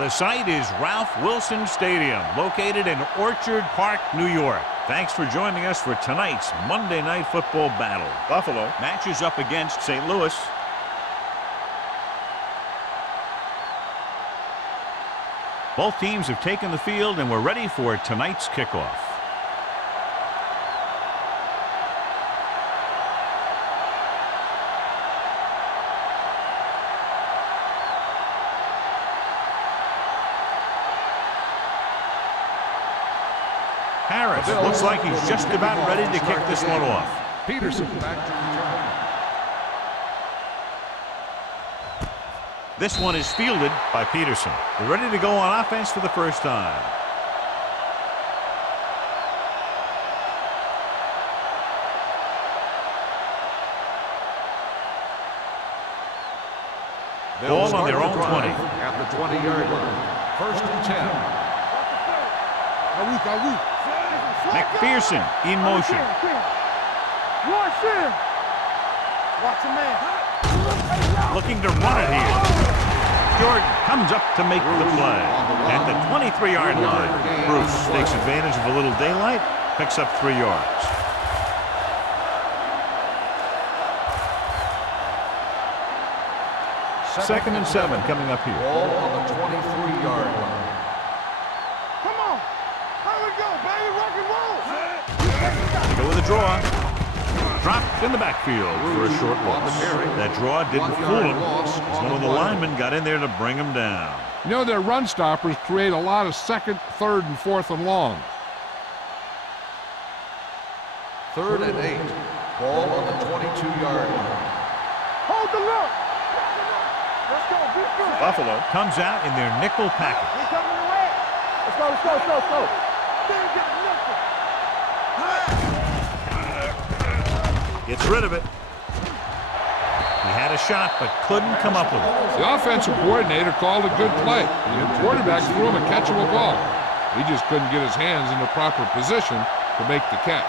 The site is Ralph Wilson Stadium, located in Orchard Park, New York. Thanks for joining us for tonight's Monday Night Football battle. Buffalo matches up against St. Louis. Both teams have taken the field and we're ready for tonight's kickoff. Harris looks like he's just about ready to kick this one off. Peterson back to return. This one is fielded by Peterson. They're ready to go on offense for the first time. Ball on their own 20. At the 20-yard line. 1st and 10. McPherson in motion. Watch a man. Looking to run it here. Jordan comes up to make the play. At the 23-yard line, Bruce takes advantage of a little daylight, picks up 3 yards. Second and 7 coming up here. Ball on the 23-yard line. Come on. How we go, baby? Rock and roll. They go with a draw. Dropped in the backfield for a short loss. That draw didn't fool him, as one of the linemen got in there to bring him down. You know, their run stoppers create a lot of 2nd, 3rd, and 4th and long. 3rd and 8. Ball on the 22-yard line. Hold the look. Let's go. Be good. Buffalo comes out in their nickel package. He's coming away. Let's go, let's go, let's go, let's go. Didn't get nothing. Gets rid of it. He had a shot, but couldn't come up with it. The offensive coordinator called a good play. The quarterback threw him a catchable ball. He just couldn't get his hands in the proper position to make the catch.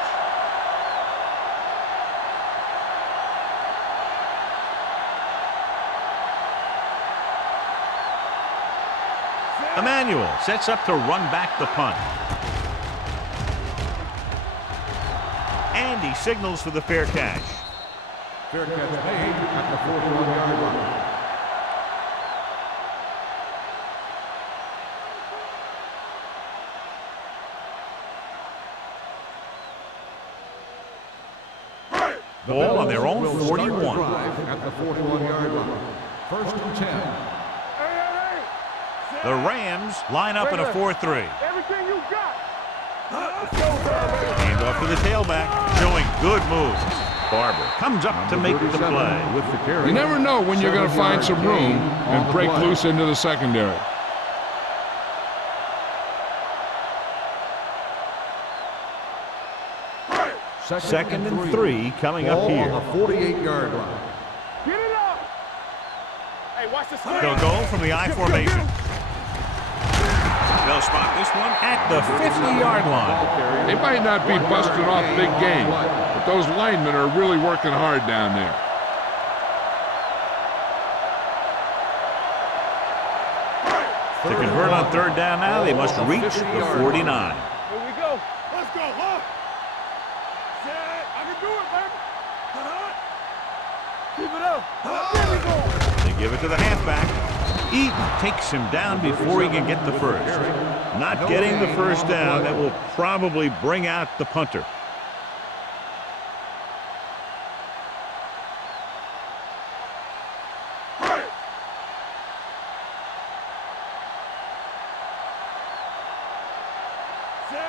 Emmanuel sets up to run back the punt. And he signals for the fair catch. Fair catch made at the 41-yard line. Ball on their own 41. At the 41-yard line. 1st and 10. The Rams line up in a 4-3. Everything you got. Hand off to the tailback, showing good moves. Barber comes up to make the play. With the carry. You never know when you're going to find some room and break loose into the secondary. Second and 3 coming up here. On the 48-yard line. Get it up. Hey, watch the snap. They'll go from the I formation. They'll spot this one at the 50-yard line. They might not be busting off big game, but those linemen are really working hard down there. To convert on 3rd down now, they must reach the 49. Here we go. Let's go, huh? I can do it, baby. Keep it up. There we go. They give it to the halfback. Eaton takes him down before he can get the first. Not getting the first down, that will probably bring out the punter.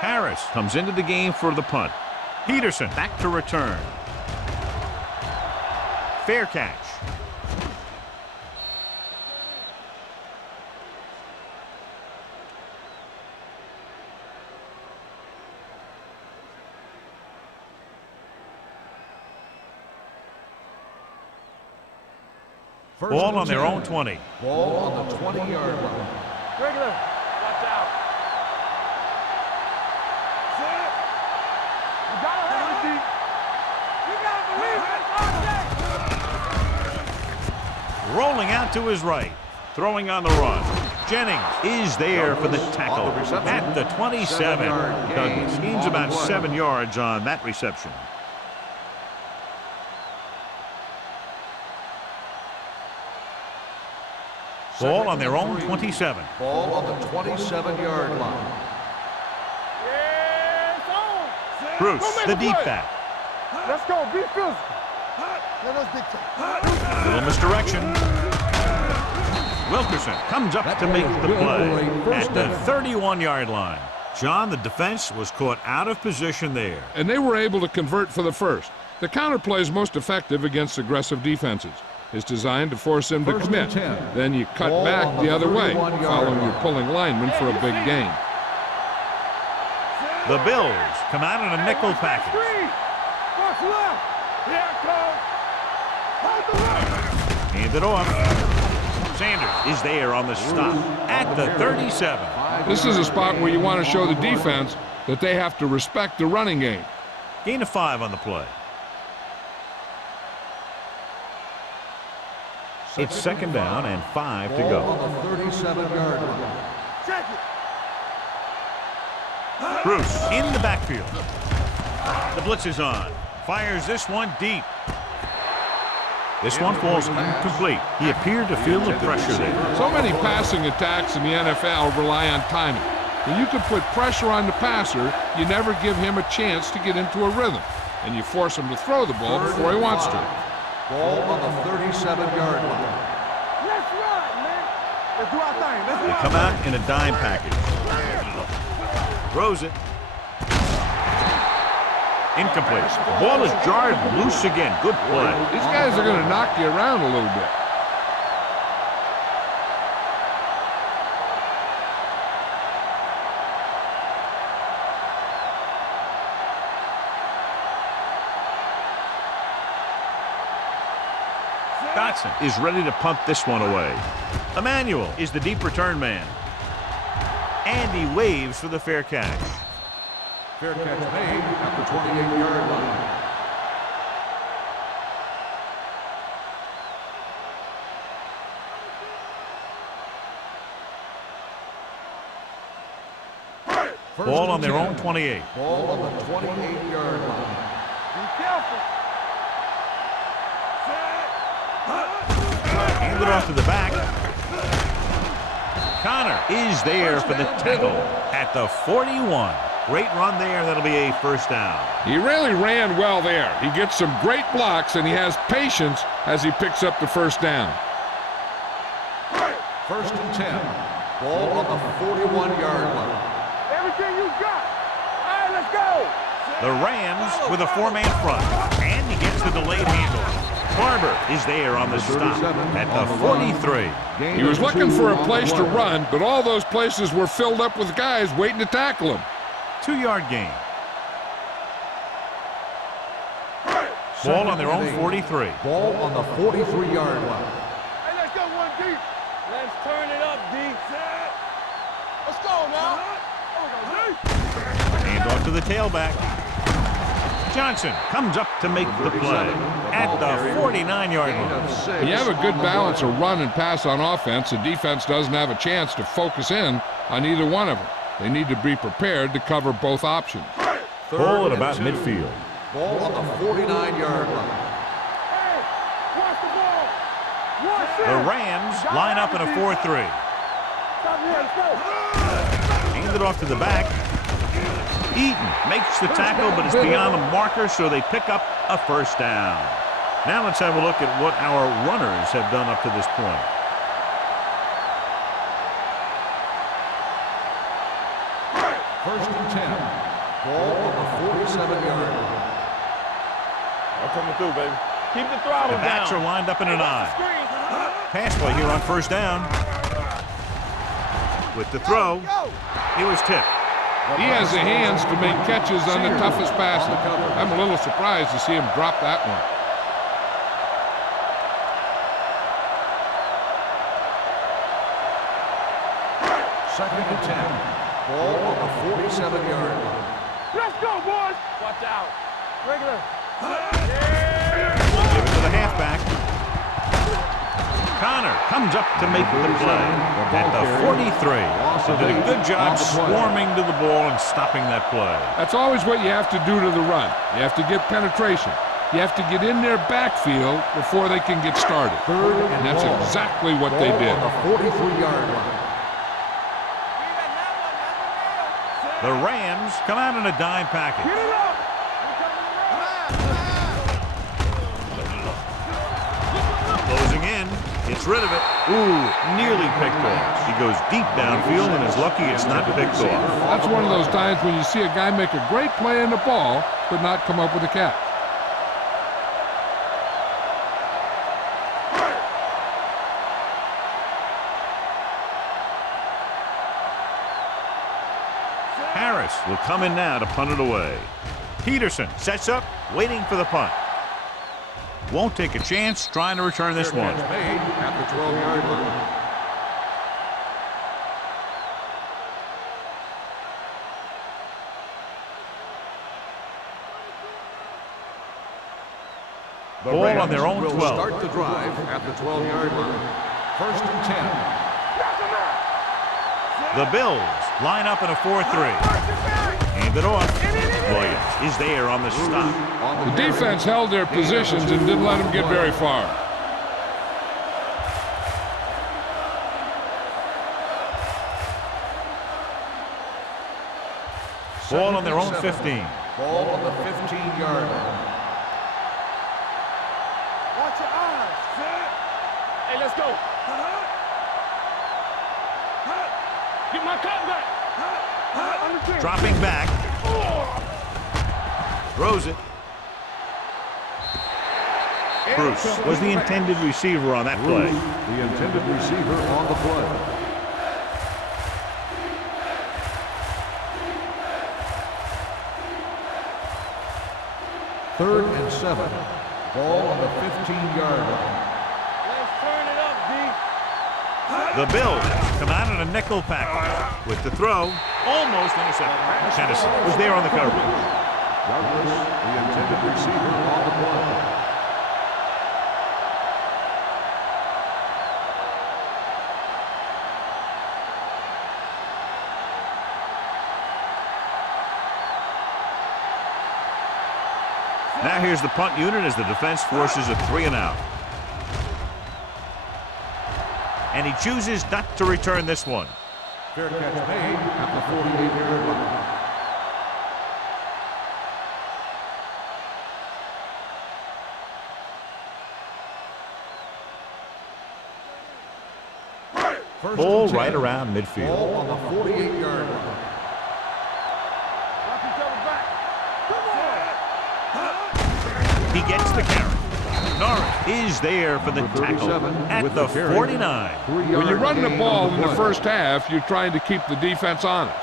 Harris comes into the game for the punt. Peterson back to return. Fair catch. Ball on their own 20. Ball on the 20-yard line. Regular. Watch out. You gotta have it, D. You gotta believe it. Rolling out to his right. Throwing on the run. Jennings is there for the tackle at the 27. Douglas gains about 7 yards on that reception. Ball on their own 27. Ball on the 27-yard line. Bruce, the deep back. Let's go. Be physical. Let us dictate. Little misdirection. Wilkerson comes up to make the play at the 31-yard line. John, the defense was caught out of position there. And they were able to convert for the first. The counterplay is most effective against aggressive defenses. It's designed to force him to commit. Then you cut back the other way, following your pulling lineman for a big gain. The Bills come out in a nickel package. What's left? Here comes. Hold the left. Hand it off. Sanders is there on the stop at the 37. This is a spot where you want to show the defense that they have to respect the running game. Gain of 5 on the play. It's second down and 5 to go. On the 37-yard line. Check it. Bruce in the backfield. The blitz is on. Fires this one deep. This one falls incomplete. He appeared to feel the pressure there. So many passing attacks in the NFL rely on timing. When you can put pressure on the passer, you never give him a chance to get into a rhythm, and you force him to throw the ball before he wants to. Ball on the 37-yard line. Let's run, man. Let's do our thing. Let's They run. come out in a dime package. Throws it. Incomplete. The ball is jarred loose again. Good play. These guys are going to knock you around a little bit. Dotson is ready to punt this one away. Emmanuel is the deep return man. And he waves for the fair catch. Fair catch made at the 28-yard line. Ball on their own 28. Ball on the 28-yard line. Be careful. Hand it off to the back. Connor is there for the tackle at the 41. Great run there. That'll be a first down. He really ran well there. He gets some great blocks, and he has patience as he picks up the first down. First and 10. Ball on the 41-yard line. Everything you got. All right, let's go. The Rams with a 4-man front. And he gets the delayed handoff. Barber is there on the stop at the 43. He was looking for a place to run, but all those places were filled up with guys waiting to tackle him. 2-yard gain. Ball on their own 43. Ball on the 43-yard line. Hey, let's go one deep. Let's turn it up, D. Let's go now. Hand off to the tailback. Johnson comes up to make the play at the 49-yard line. When you have a good balance of run and pass on offense, the defense doesn't have a chance to focus in on either one of them. They need to be prepared to cover both options. Ball at about midfield. Ball on the 49-yard line. Hey, watch the ball. Watch it. The Rams line up in a 4-3. Stop here. Let's go. Hand it off to the back. Eaton makes the tackle, but it's beyond the marker, so they pick up a first down. Now let's have a look at what our runners have done up to this point. First and 10. Ball on the 47-yard line. I'm coming through, baby. Keep the throttle The backs are lined up in an eye. Pass play here on first down. With the throw, he was tipped. He has the hands to make catches on the toughest passes. I'm a little surprised to see him drop that one. Second and 10. Ball on the 47-yard line. Let's go, boys. Watch out. Regular. Give it to the halfback. Connor punter comes up to make the play at the 43. They did a good job swarming to the ball and stopping that play. That's always what you have to do to the run. You have to get penetration. You have to get in their backfield before they can get started. And that's exactly what they did. On the 43-yard line. The Rams come out in a dime package. Closing in, gets rid of it. Ooh, nearly picked off. He goes deep downfield and is lucky it's not picked off. That's one of those times when you see a guy make a great play in the ball, but not come up with a catch. Harris will come in now to punt it away. Peterson sets up, waiting for the punt. Won't take a chance trying to return this one. Made at the 12-yard line. Ball on their own 12. Start the drive at the 12-yard line. 1st and 10. The Bills line up in a 4-3. Hand it off. Williams is there on the stop. The defense held their positions and didn't let them get very far. Ball on their own 15. Ball on the 15-yard line. Watch your eyes. Hey, let's go. Get my cut back. Dropping back. Throws it. Bruce was the intended receiver on that play. The intended receiver on the play. Third and 7. Ball on the 15-yard line. Let's turn it up, D. The Bills come out in a nickel package with the throw. Almost intercepted. Tennessee was there on the coverage. Douglas, the intended receiver on the play. Now here's the punt unit as the defense forces a 3-and-out. And he chooses not to return this one. Fair catch made at the 48-yard line. Ball right around midfield. Ball on the 48-yard line. Watch each other back. Come on. He gets the carry. Norris is there for the tackle at the 49. When you run the ball in the first half, you're trying to keep the defense honest.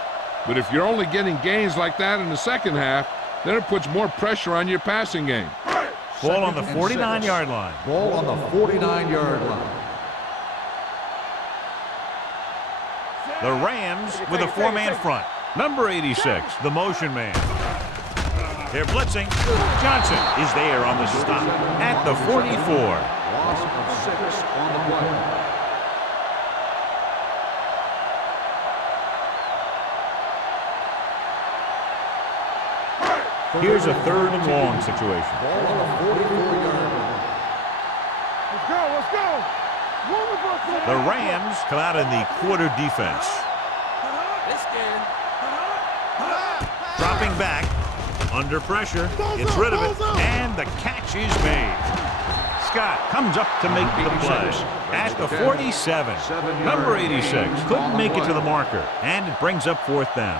But if you're only getting gains like that in the second half, then it puts more pressure on your passing game. Ball on the 49-yard line. Ball on the 49-yard line. The Rams with a 4-man front. Number 86, the motion man. They're blitzing. Johnson is there on the stop at the 44. Loss of 6 on the play. Here's a 3rd and long situation. Ball on the 44-yard line. Let's go. The Rams come out in the quarter defense. Dropping back. Under pressure, gets rid of it, and the catch is made. Scott comes up to make the play at the 47. Number 86 couldn't make it to the marker, and it brings up 4th down.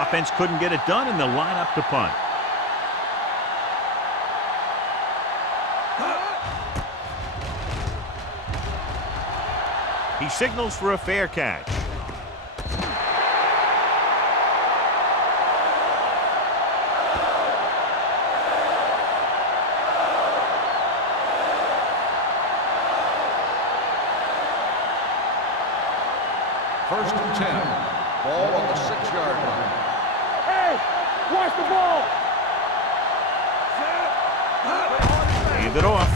Offense couldn't get it done, and they'll line up to punt. He signals for a fair catch. First and 10. Ball on the 6-yard line. Hey, watch the ball. Hand it off.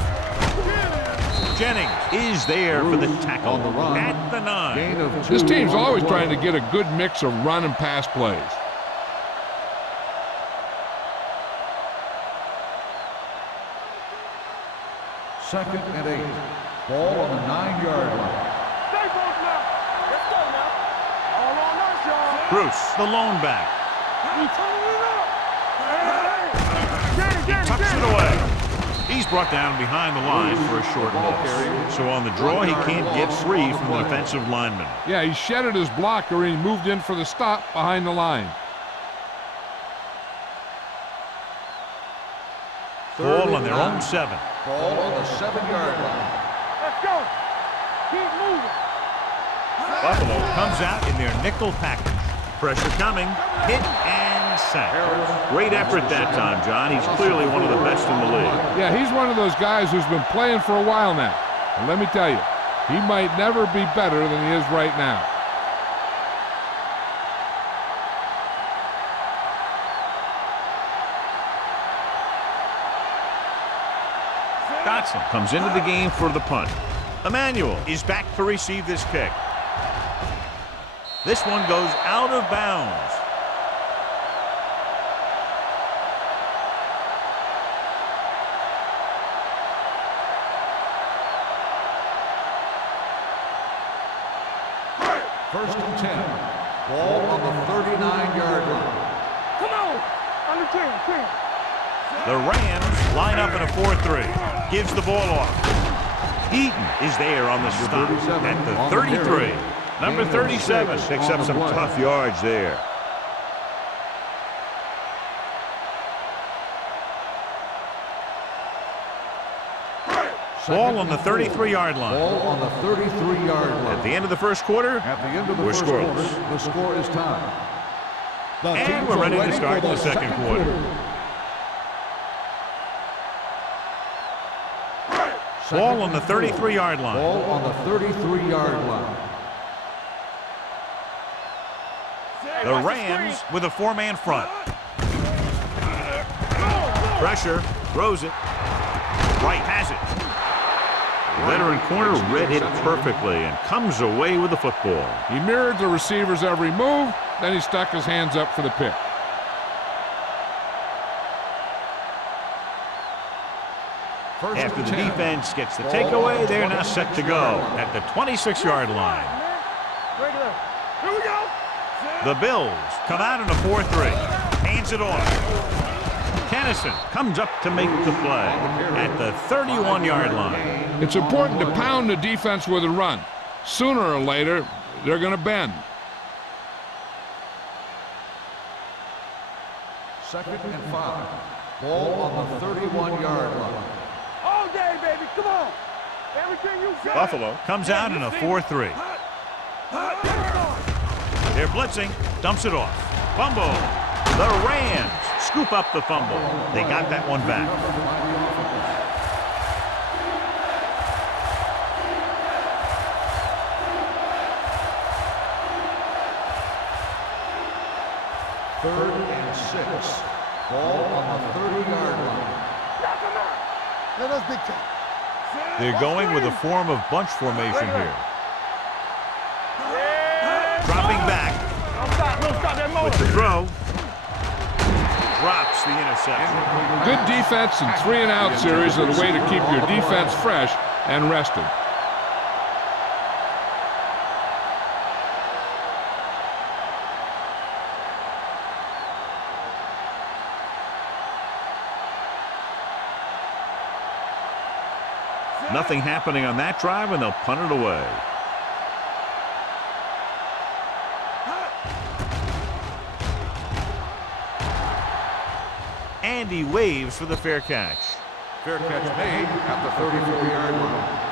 Jennings is there for the tackle On the run. at the 9. Gain of 2. This team's on the always play. trying to get a good mix of run and pass plays. Second and 8. Ball on the 9-yard line. Stay both now. Let's go now. All on us, y'all. Bruce, the lone back, We turning it up. Hey, tucks it away. He's brought down behind the line for a short loss. So on the draw, he can't get free from the defensive lineman. Yeah, he shedded his blocker and he moved in for the stop behind the line. Ball on their own 7. Ball on the 7-yard line. Let's go. Keep moving. Buffalo comes out in their nickel package. Pressure coming, hit and sack. Great effort that time, John. He's clearly one of the best in the league. Yeah, he's one of those guys who's been playing for a while now. And let me tell you, he might never be better than he is right now. Dotson comes into the game for the punt. Emmanuel is back to receive this kick. This one goes out of bounds. First and 10. Ball on the 39-yard line. Come on. Under 10. The Rams line up in a 4-3. Gives the ball off. Eaton is there on the stop at the 33. Number 37 picks up some tough yards there. Ball on the 33-yard line. Ball on the 33-yard line. At the end of the first quarter, At the end of the we're first scoreless. quarter, the score is tied. The And teams we're are ready to start for the second quarter. Ball on the 33-yard line. Ball on the 33-yard line. The Rams with a 4-man front. Pressure, throws it. Wright has it. Veteran corner read it perfectly and comes away with the football. He mirrored the receiver's every move, then he stuck his hands up for the pick. First After and the 10. defense gets the takeaway, they're now set to go at the 26-yard line. Regular. Here we go. The Bills come out in a 4-3. Hands it off. Kennison comes up to make the play at the 31-yard line. It's important to pound the defense with a run. Sooner or later, they're going to bend. Second and 5. Ball on the 31-yard line. All day, baby. Come on. Everything you got. Buffalo comes out in a 4-3. They're blitzing, dumps it off. Fumble. The Rams scoop up the fumble. They got that one back. Third and 6. Ball on the 30-yard line. Let us dictate. They're going with a form of bunch formation here. Dropping back Don't stop that with motor. the throw. Drops the interception. Good defense and 3-and-out series are the way to keep your defense fresh and rested. Nothing happening on that drive, and they'll punt it away. And he waves for the fair catch. Fair catch made at the 34-yard line.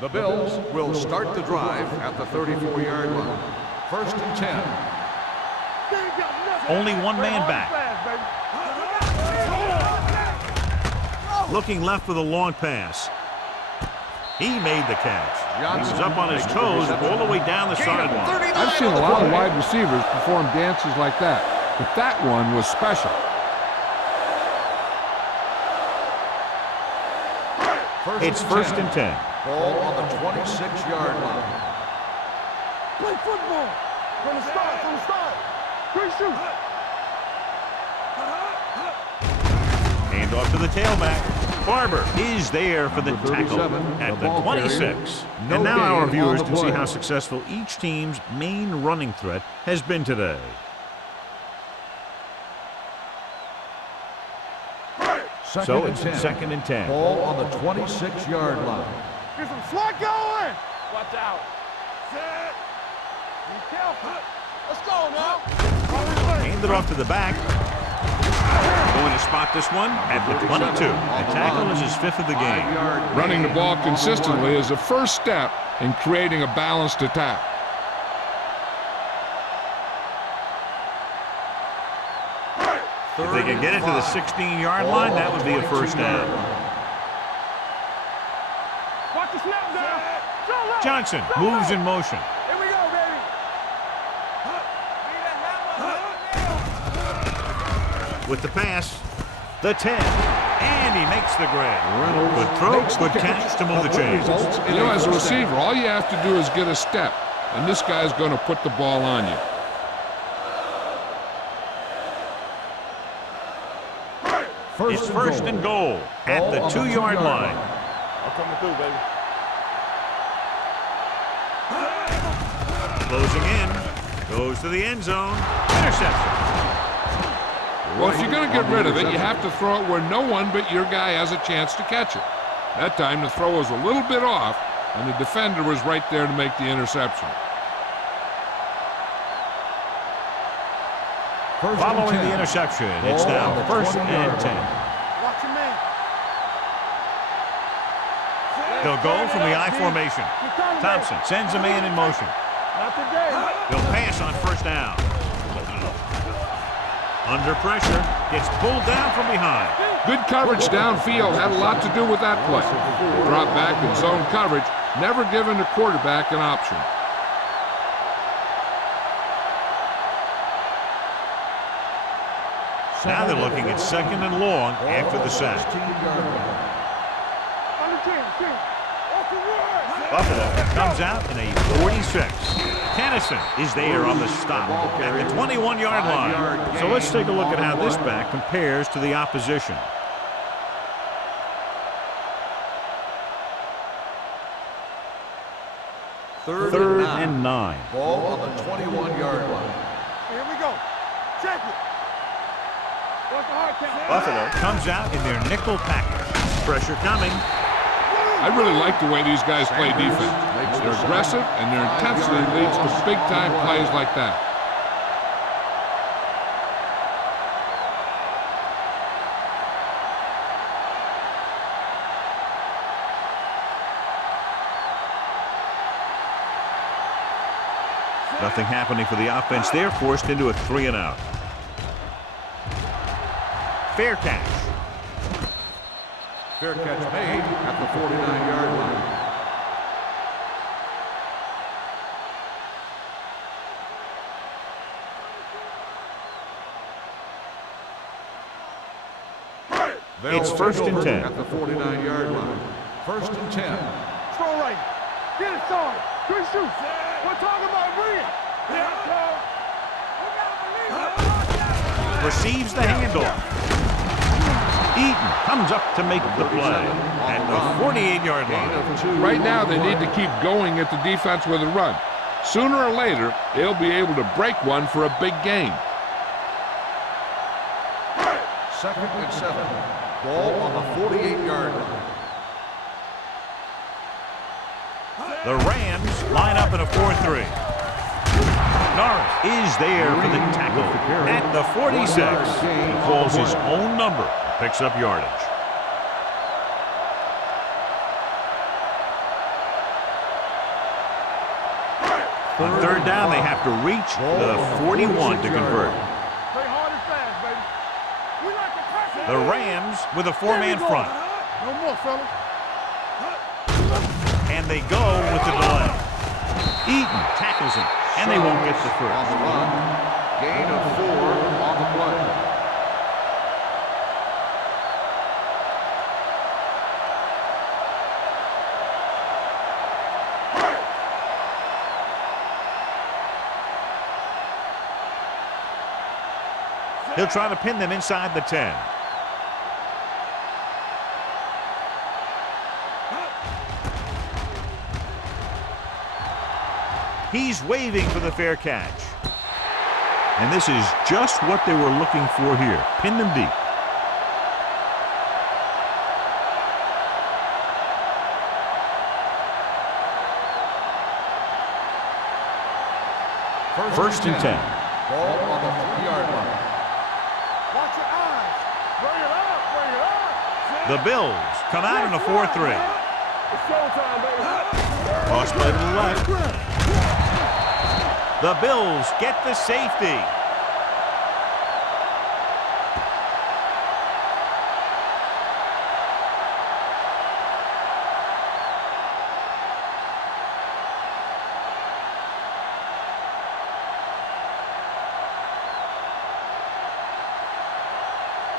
The Bills will start the drive at the 34-yard line. First and 10. Only one man back. Fast, baby. Looking left for the long pass. He made the catch. He was up on his toes all the way down the sideline. I've seen a lot of wide receivers perform dances like that, but that one was special. It's first and 10. Ball on the 26-yard line. Play football. From the start. Quick shoot. Hand off to the tailback. Barber is there for the tackle at the 26. And now our viewers can see how successful each team's main running threat has been today. So it's second and 10. Ball on the 26-yard line. Get some slot going. Watch out. Set. Be careful. Let's go now. Hand it off to the back. Going to spot this one at the 22. The tackle is his 5th of the game. Running the ball consistently is the first step in creating a balanced attack. If they can get it to the 16-yard line, that would be a first down. Watch the snap down. Johnson moves in motion. Here we go, baby. With the pass, the 10, and he makes the grab. Good throw, good catch to move the chains. You know, as a receiver, all you have to do is get a step, and this guy's going to put the ball on you. It's first and goal at the 2-yard line. I'm coming through, baby. Closing in, goes to the end zone, interception. Well, if you're going to get rid of it, you have to throw it where no one but your guy has a chance to catch it. That time, the throw was a little bit off, and the defender was right there to make the interception. Following the interception, it's now first and 10. Watch your man. They'll go from the I formation. Thompson sends a man in motion. Not today. They'll pass on first down. Under pressure, gets pulled down from behind. Good coverage downfield had a lot to do with that play. Drop back in zone coverage, never giving the quarterback an option. Now they're looking at second and long after the sack. Buffalo comes out in a 46. Tennyson is there on the stop at the 21-yard line. So let's take a look at how this back compares to the opposition. Third and 9. Ball on the 21-yard line. Here we go. Check it. Buffalo comes out in their nickel package. Pressure coming. I really like the way these guys play defense. They're aggressive, and their intensity leads to big-time plays like that. Nothing happening for the offense. They're forced into a 3-and-out. Fair catch. Fair catch made at the 49-yard line. It's first and 10. At the 49-yard line. First and 10. Strong right. Get it started. Good shoot. We're talking about bring it. Receives the handoff. Eaton comes up to make the play at the 48-yard line. Right now, they need to keep going at the defense with a run. Sooner or later, they'll be able to break one for a big gain. Second and 7. Ball on the 48-yard line. The Rams line up in a 4-3. Norris is there for the tackle at the 46. He calls his own number, picks up yardage. On third down, they have to reach the 41 to convert. Play hard and fast, baby. We like to press it. The Rams with a 4-man front. No more, fella. And they go with the delay. Eaton tackles him, and they won't get the On first. the run. Gain of 4 on the play. He'll try to pin them inside the 10. He's waving for the fair catch. And this is just what they were looking for here. Pin them deep. First and 10. Ball on the 3-yard line. Watch your eyes. Bring it up. Bring it up. The Bills come out in a 4-3. It's showtime, baby. Cross play to the left. The Bills get the safety.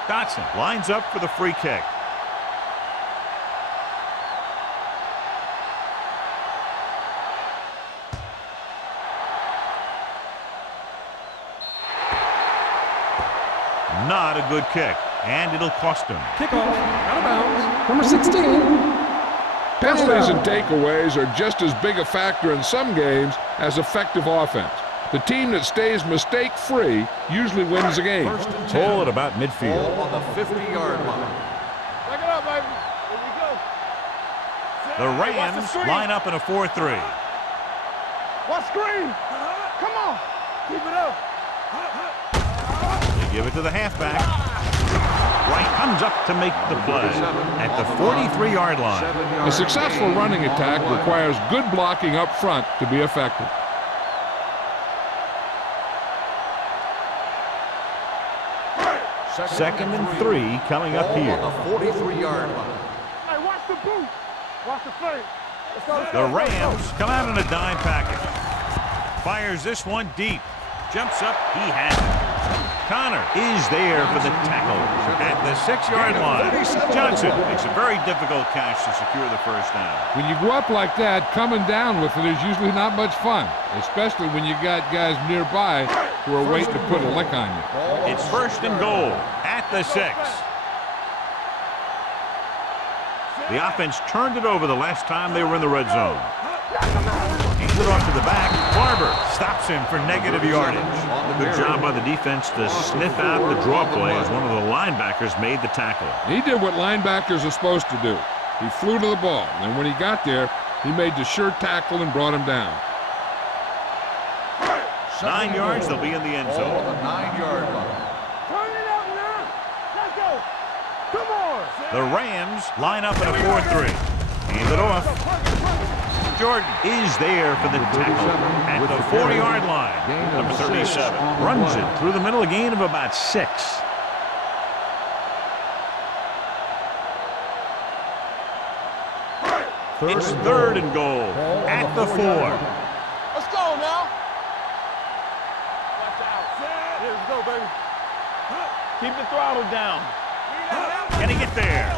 Dotson lines up for the free kick. Not a good kick, and it'll cost him. Kickoff, out of bounds, number 16. Penalties and takeaways are just as big a factor in some games as effective offense. The team that stays mistake-free usually wins the game. First and 10. Ball at about midfield. Ball on the 50-yard line. Back it up, baby. Here we go. The Hey, watch the Rams screen. line up in a 4-3. Watch screen. Come on. Keep it up. They give it to the halfback. Wright comes up to make the play at the 43-yard line. 7-yard A successful gain running on the attack play. requires good blocking up front to be effective. Second and 3 coming up Ball here. on the 43-yard line. Hey, watch the boot. Watch the face. Let's go, let's The go, let's go. Rams come out in a dime package. Fires this one deep. Jumps up. He has it. Connor is there for the tackle at the 6-yard line. Johnson makes a very difficult catch to secure the first down. When you go up like that, coming down with it is usually not much fun, especially when you got guys nearby who are waiting to put a lick on you. It's first and goal at the 6. The offense turned it over the last time they were in the red zone. Hands it off to the back. Barber stops him for negative yardage. Good job by the defense to sniff out the draw play as one of the linebackers made the tackle. He did what linebackers are supposed to do. He flew to the ball, and when he got there, he made the sure tackle and brought him down. 9 yards, they'll be in the end Ball zone. on the 9-yard line. Turn it up now. Let's go. Come on. The Rams line up in a 4-3. Hand it off. Jordan is there for the tackle at the 40-yard line. Number 37 runs it through the middle, a gain of about 6. It's third and goal at the 4. Let's go now. Watch out. Here we go, baby. Keep the throttle down. Can he get there?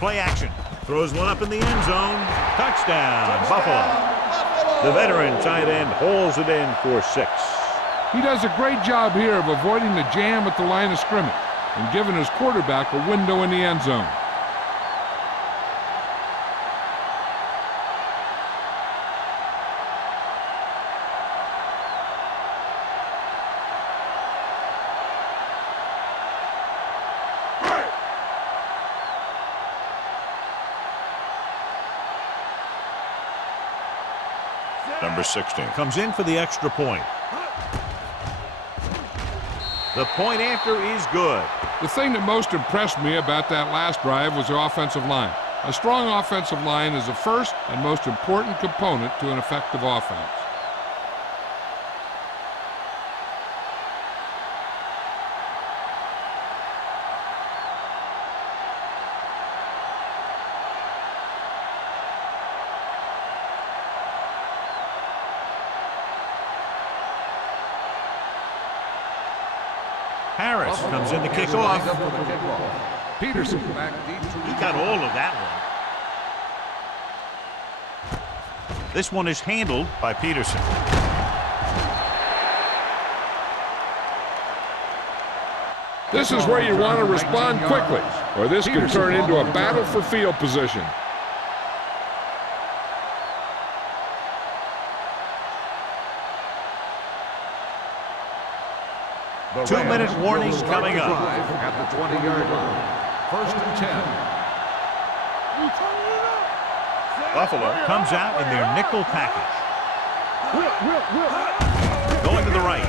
Play action. Throws one up in the end zone. Touchdown, Buffalo. The veteran tight end hauls it in for 6. He does a great job here of avoiding the jam at the line of scrimmage and giving his quarterback a window in the end zone. Number 16 comes in for the extra point. The point after is good. The thing that most impressed me about that last drive was the offensive line. A strong offensive line is the first and most important component to an effective offense. Harris comes in to kick is off. lined up for the kickoff. Peterson back deep to He got all of that one. This one is handled by Peterson. This is where you want to respond quickly, or this could turn into a battle for field position. The 2-minute Rams warning will start coming the up. drive at the 20-yard line. First and 10. Buffalo comes out in their nickel package. Going to the right.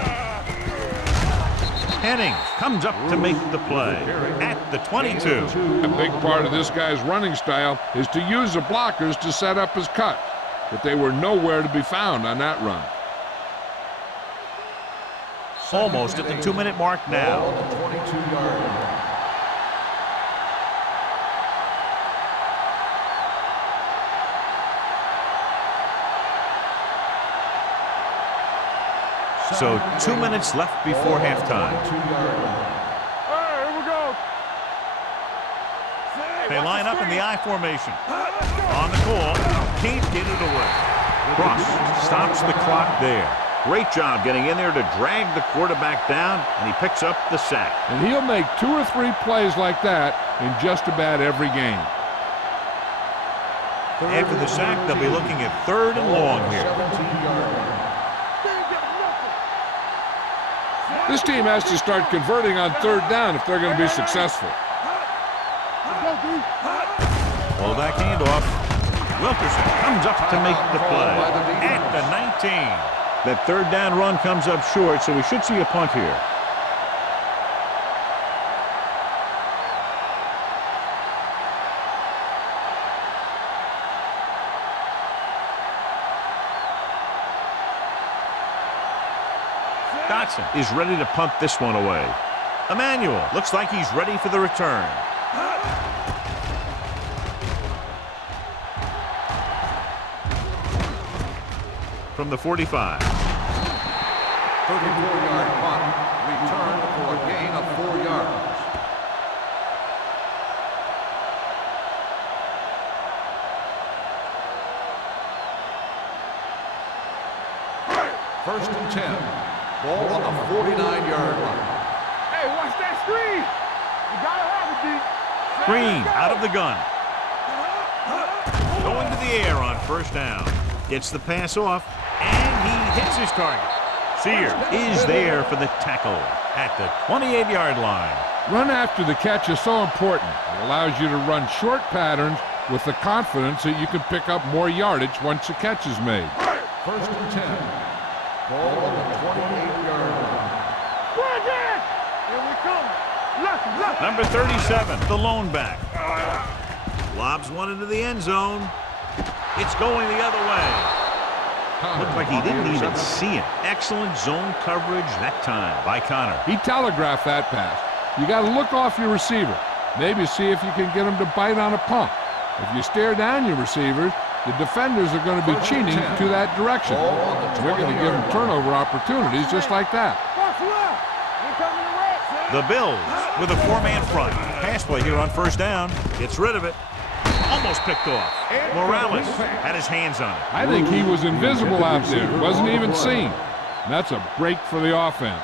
Hennings comes up to make the play at the 22. A big part of this guy's running style is to use the blockers to set up his cut, but they were nowhere to be found on that run. Almost at the 2-minute mark now. Ball on the 22-yard line. So 2 minutes left before halftime. Here we go. They line up in the I formation. On the call, can't get it away. Cross stops the clock there. Great job getting in there to drag the quarterback down, and he picks up the sack. And he'll make 2 or 3 plays like that in just about every game. After the sack, they'll be looking at 3rd and long here. 17-yard line. This team has to start converting on 3rd down if they're going to be successful. Fullback handoff. Wilkerson comes up to make the play at the 19. That 3rd down run comes up short, so we should see a punt here. Dotson is ready to punt this one away. Emmanuel looks like he's ready for the return. From the 45. 34-yard punt. Return for a gain of 4 yards. First and 10. Ball on the 49-yard line. Hey, watch that screen. You gotta have it, D. Green out of the gun. Going to the air on 1st down. Gets the pass off, and he hits his target. Sear is there for the tackle at the 28-yard line. Run after the catch is so important. It allows you to run short patterns with the confidence that you can pick up more yardage once the catch is made. First and 10. Ball on the 28-yard line. Here we come. Look. Number 37, the lone back. Lobs one into the end zone. It's going the other way. Looked like he didn't even see it. Excellent zone coverage that time by Connor. He telegraphed that pass. You got to look off your receiver. Maybe see if you can get him to bite on a pump. If you stare down your receivers, the defenders are going to be cheating to that direction. They're going to give them turnover opportunities just like that. The Bills with a 4-man front. Pass play here on 1st down. Gets rid of it. Almost picked off. Morales had his hands on it. I think he was invisible out there. Wasn't even seen. And that's a break for the offense.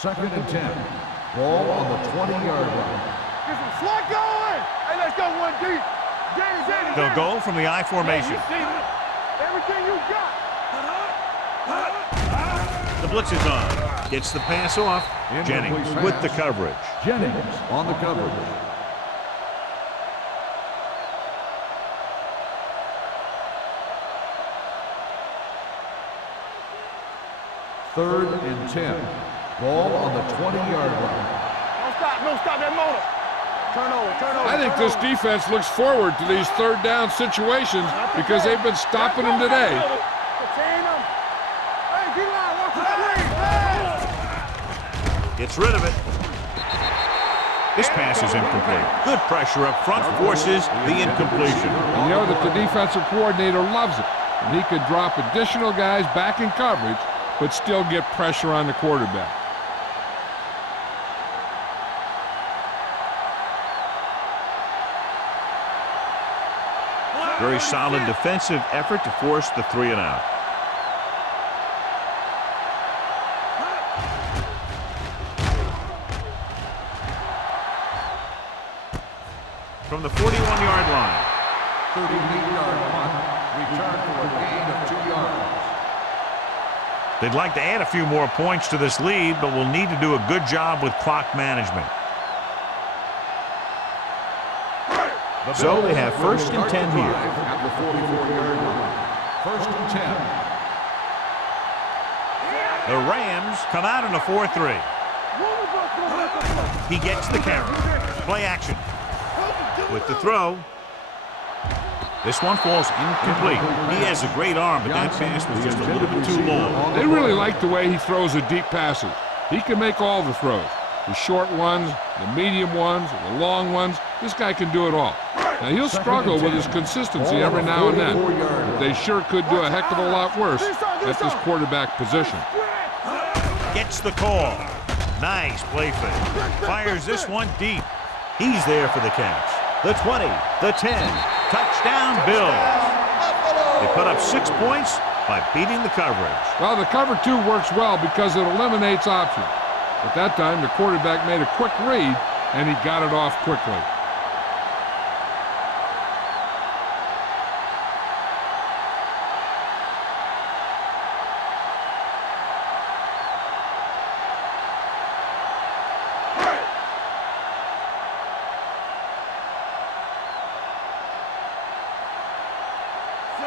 Second and 10. Ball on the 20-yard line. Get some slot going. Hey, let's go one deep. They'll go from the I formation. Everything you got. The blitz is on. Gets the pass off. Jennings with the coverage. Jennings on the coverage. Third and 10. Ball on the 20-yard line. Don't stop that motor. Turn over. I think this defense looks forward to these 3rd down situations because they've been stopping them today. Gets rid of it. This pass is incomplete. Good pressure up front forces the incompletion. You know that the defensive coordinator loves it. and he could drop additional guys back in coverage, but still get pressure on the quarterback. Very solid defensive effort to force the 3-and-out. From the 41-yard line. 38-yard punt, return for a gain of 2 yards. They'd like to add a few more points to this lead, but will need to do a good job with clock management. So they have first and 10 here. At the 44-yard line. First and 10. The Rams come out in a 4-3. He gets the carry. Play action. With the throw. This one falls incomplete. He has a great arm, but that pass was just a little bit too long. They really like the way he throws the deep passes. He can make all the throws. The short ones, the medium ones, the long ones. This guy can do it all. Now, he'll struggle with his consistency every now and then, but they sure could do a heck of a lot worse at this quarterback position. Gets the call. Nice play fake. Fires this one deep. He's there for the catch. The 20, the 10. Touchdown, Bills. They put up 6 points by beating the coverage. Well, the cover 2 works well because it eliminates options. At that time, the quarterback made a quick read, and he got it off quickly.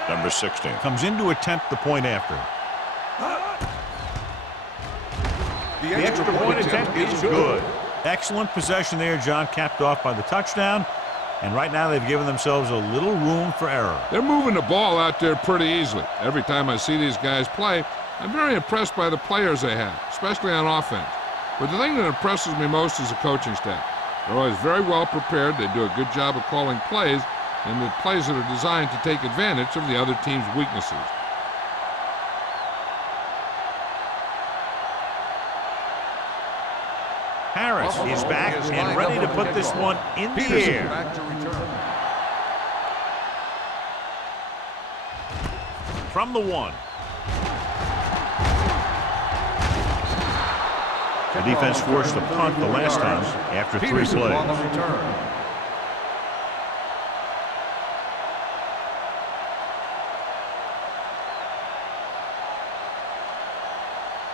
Number 16 comes in to attempt the point after. The extra point attempt is good. Excellent possession there, John, capped off by the touchdown. And right now they've given themselves a little room for error. They're moving the ball out there pretty easily. Every time I see these guys play, I'm very impressed by the players they have, especially on offense. But the thing that impresses me most is the coaching staff. They're always very well prepared. They do a good job of calling plays, and the plays that are designed to take advantage of the other team's weaknesses. Harris is back and ready to put this one in the air. Back to return. From the 1. The defense forced a punt the last time after 3 plays. On the return.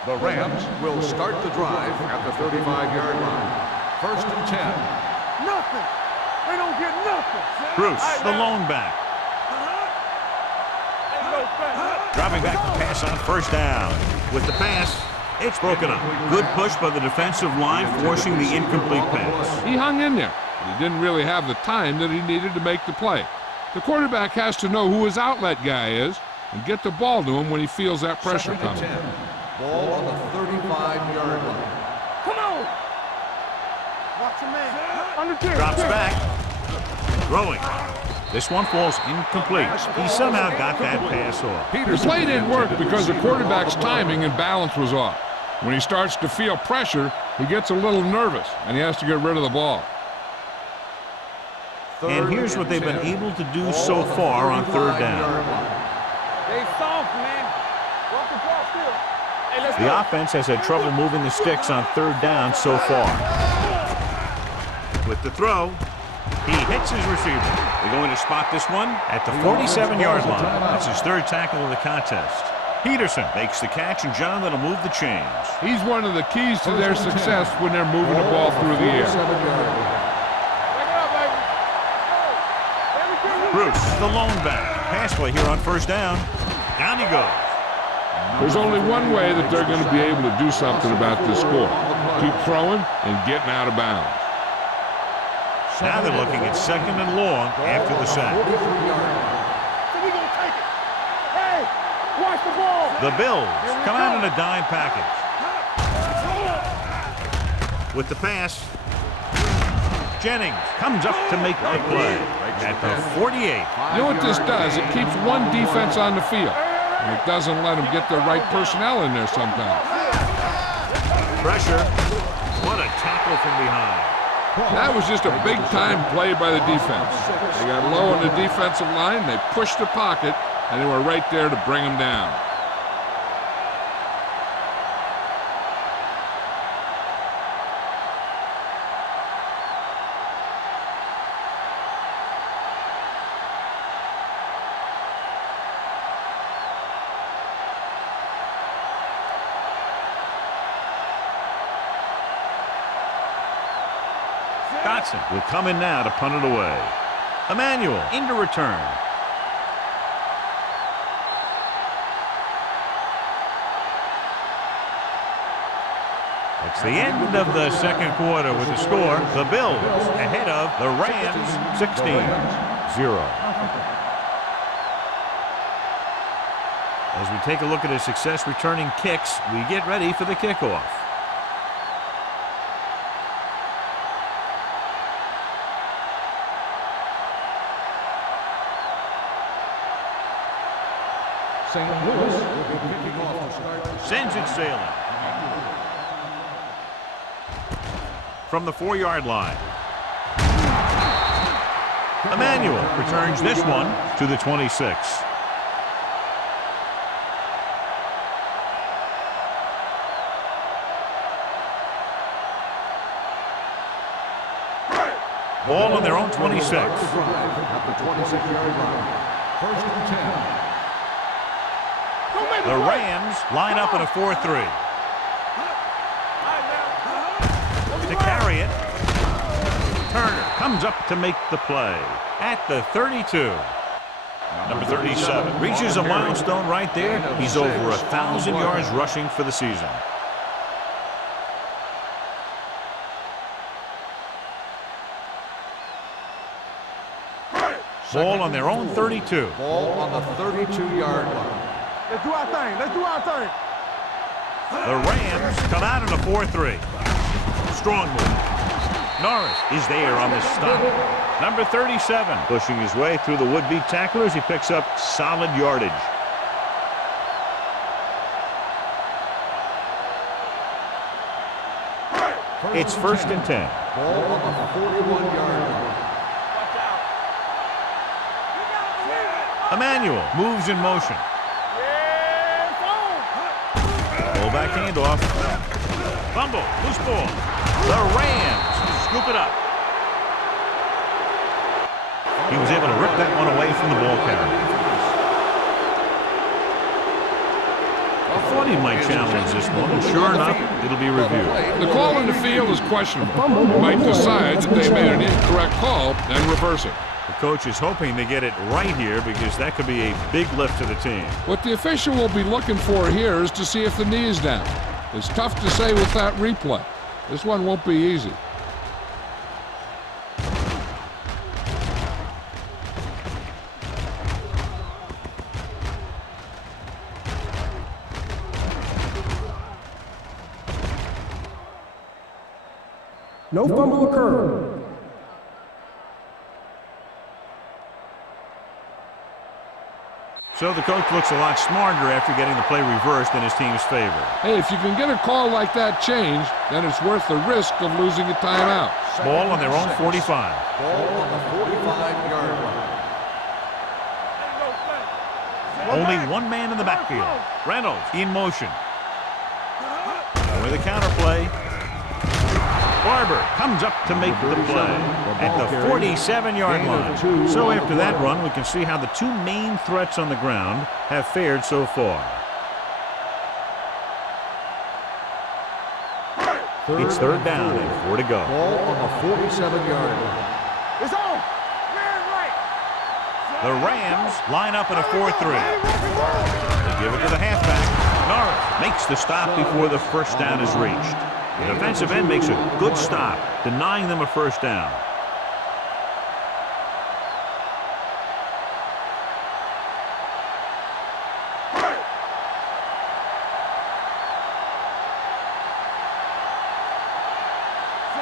The Rams will start the drive at the 35-yard line. First and 10. Nothing. They don't get nothing. Bruce, the lone back. Dropping back to pass on first down. With the pass, it's broken up. Good push by the defensive line, forcing the incomplete pass. He hung in there, but he didn't really have the time that he needed to make the play. The quarterback has to know who his outlet guy is and get the ball to him when he feels that pressure coming. Ball on the 35-yard line. Come on. Watch your man. Under 10. Drops back. Throwing. This one falls incomplete. He somehow got that pass off. The play didn't work because the quarterback's timing and balance was off. When he starts to feel pressure, he gets a little nervous, and he has to get rid of the ball. And here's what they've been able to do so far on third down. They soft, man. Walk the ball still. Hey, let's The go. offense has had trouble moving the sticks on third down so far. With the throw, he hits his receiver. They're going to spot this one at the 47-yard line. That's his third tackle of the contest. Peterson makes the catch, and John, that'll move the chains. He's one of the keys to their success when they're moving the ball through the air. Bring it up, baby. Bruce, the lone back. Pass play here on first down. Down he goes. There's only one way that they're going to be able to do something about this score. Keep throwing and getting out of bounds. Now they're looking at second and long after the sack. So we gonna take it. Hey, watch the ball. The Bills come out in a dime package. With the pass, Jennings comes up to make the play. at the 48. You know what this does? It keeps one defense on the field, and it doesn't let them get the right personnel in there sometimes. Pressure. What a tackle from behind. That was just a big-time play by the defense. They got low on the defensive line, they pushed the pocket, and they were right there to bring them down. Dotson will come in now to punt it away. Emmanuel into return. It's the end of the second quarter with the score. The Bills ahead of the Rams 16-0. As we take a look at his success returning kicks, we get ready for the kickoff. St. Louis will be kicking off to start. Sends it sailing. From the 4-yard line. Emmanuel returns this one to the 26. Ball on their own 26. At the 26-yard line. First and 10. The Rams line up in a 4-3. To carry it, Turner comes up to make the play at the 32. Number 37 reaches a milestone right there. He's over 1,000 yards rushing for the season. Ball on their own 32. Ball on the 32-yard line. Let's do our thing. Let's do our thing. The Rams come out in a 4-3. Strong move. Norris is there on the stop. Number 37 pushing his way through the would-be tacklers. He picks up solid yardage. It's first and 10. Ball on the 41-yard line. Emmanuel moves in motion. Fullback handoff. Fumble. Loose ball. The Rams scoop it up. He was able to rip that one away from the ball carrier. I thought he might challenge this one, and sure enough, it'll be reviewed. The call in the field is questionable. He might decide that they made an incorrect call and reverse it. The coach is hoping to get it right here because that could be a big lift to the team. What the official will be looking for here is to see if the knee is down. It's tough to say with that replay. This one won't be easy. No fumble occurred. So the coach looks a lot smarter after getting the play reversed in his team's favor. Hey, if you can get a call like that changed, then it's worth the risk of losing a timeout. Ball on their own 45. Ball on the 45-yard line. Only one man in the backfield. Reynolds in motion. With a counterplay. Barber comes up to make the play at the 47-yard line. So after that run, we can see how the two main threats on the ground have fared so far. It's third down and 4 to go. Ball on the 47-yard line. It's on. Man right. The Rams line up in a 4-3. They give it to the halfback. Norris makes the stop before the first down is reached. The defensive end makes a good stop, denying them a first down.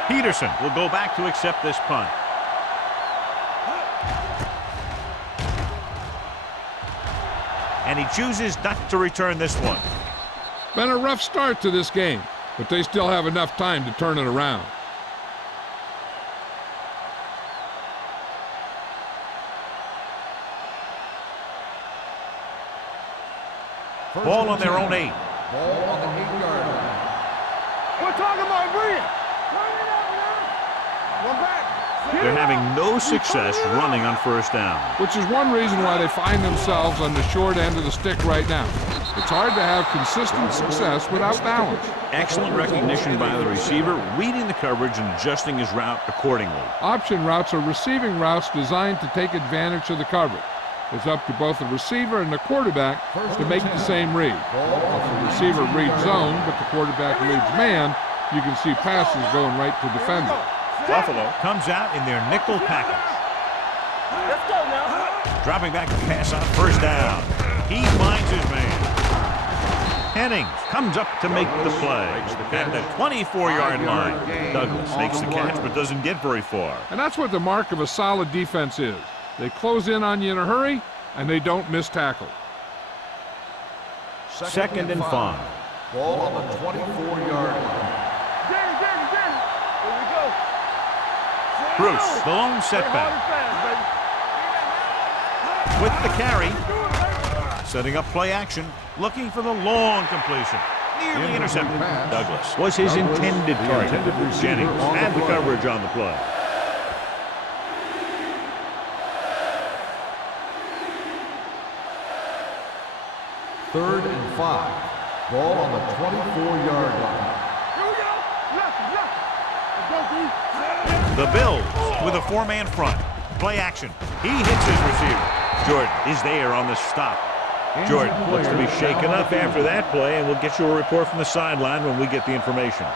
Peterson will go back to accept this punt. and he chooses not to return this one. Been a rough start to this game, but they still have enough time to turn it around. Ball on their own 8. Ball on the 8-yard line. We're talking about Bria. Turn it up now. One back. They're having no success running on first down. Which is one reason why they find themselves on the short end of the stick right now. It's hard to have consistent success without balance. Excellent recognition by the receiver, reading the coverage and adjusting his route accordingly. Option routes are receiving routes designed to take advantage of the coverage. It's up to both the receiver and the quarterback to make the same read. If the receiver reads zone, but the quarterback reads man, you can see passes going right to defender. Buffalo comes out in their nickel package. Let's go now. Dropping back to pass on first down. He finds his man. Hennings comes up to make the play at the 24-yard line. Douglas makes the catch but doesn't get very far. And that's what the mark of a solid defense is. They close in on you in a hurry, and they don't miss tackle. Second and 5. Ball on the 24-yard line. Danny. Here we go. Bruce, the lone setback. With the carry, setting up play action, looking for the long completion. Nearly intercepted. Douglas was his intended target. Jennings had the coverage on the play. Third and 5. Ball on the 24-yard line. Here we go. Let's go, D. The Bills with a 4-man front. Play action. He hits his receiver. Jordan is there on the stop. Jordan looks to be shaken up after that play, and we'll get you a report from the sideline when we get the information.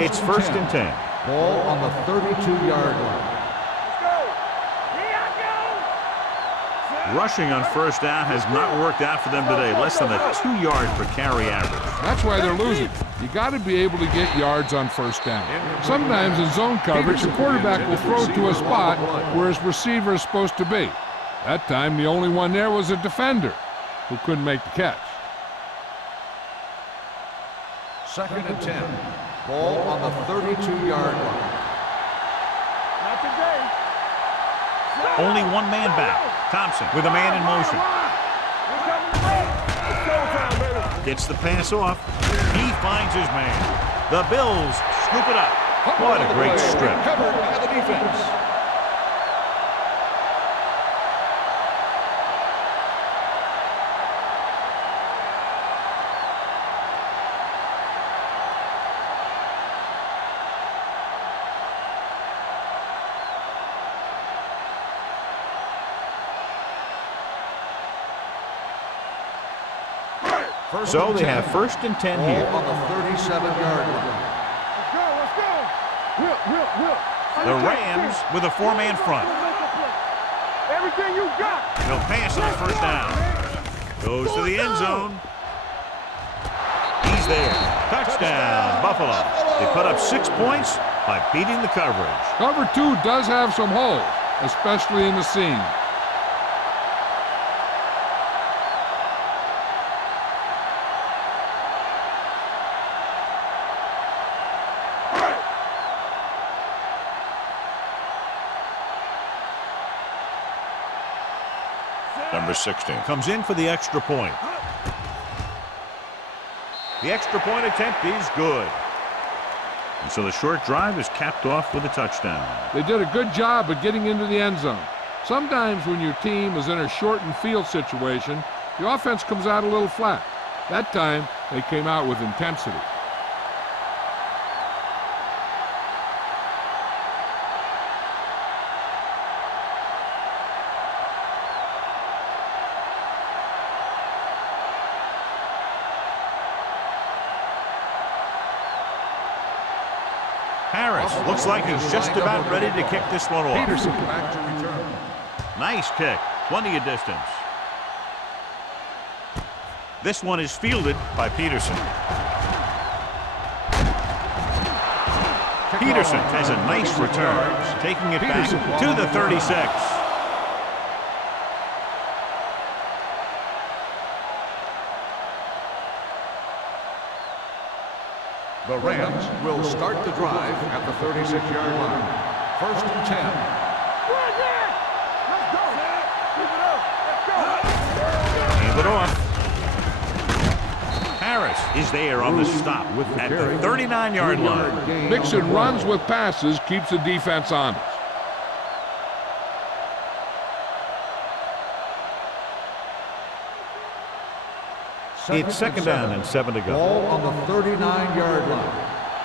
It's first and 10. Ball on the 32-yard line. Rushing on first down has not worked out for them today. Less than a 2-yard per carry average. That's why they're losing. You got to be able to get yards on first down. Sometimes in zone coverage, the quarterback will throw to a spot where his receiver is supposed to be. That time, the only one there was a defender who couldn't make the catch. Second and 10. Ball on the 32-yard line. Not today. Only one man back. Thompson with a man in motion. Gets the pass off. He finds his man. The Bills scoop it up. What a great strip. Covered by the defense. So they have first and 10 here. Ball on the 37-yard line. Let's go. Will. The Rams with a 4-man front. Everything you got. They'll pass on first down. Goes to the end zone. He's there. Touchdown, Buffalo. They put up 6 points by beating the coverage. Cover 2 does have some holes, especially in the seam. Number 16 comes in for the extra point. The extra point attempt is good. And so the short drive is capped off with a touchdown. They did a good job of getting into the end zone. Sometimes when your team is in a shortened field situation, the offense comes out a little flat. That time, they came out with intensity. Harris looks like he's just about ready to kick this one off. Peterson back to return. Nice kick. Plenty of distance. This one is fielded by Peterson. Peterson has a nice return, taking it back to the 36. The Rams will start the drive at the 36-yard line. 1st and 10. Let's go. Keep it up. Let's go. Hand it off. Harris is there on the stop at the 39-yard line. Mixing runs with passes keeps the defense honest. It's 2nd down and 7 to go. Ball on the 39-yard line.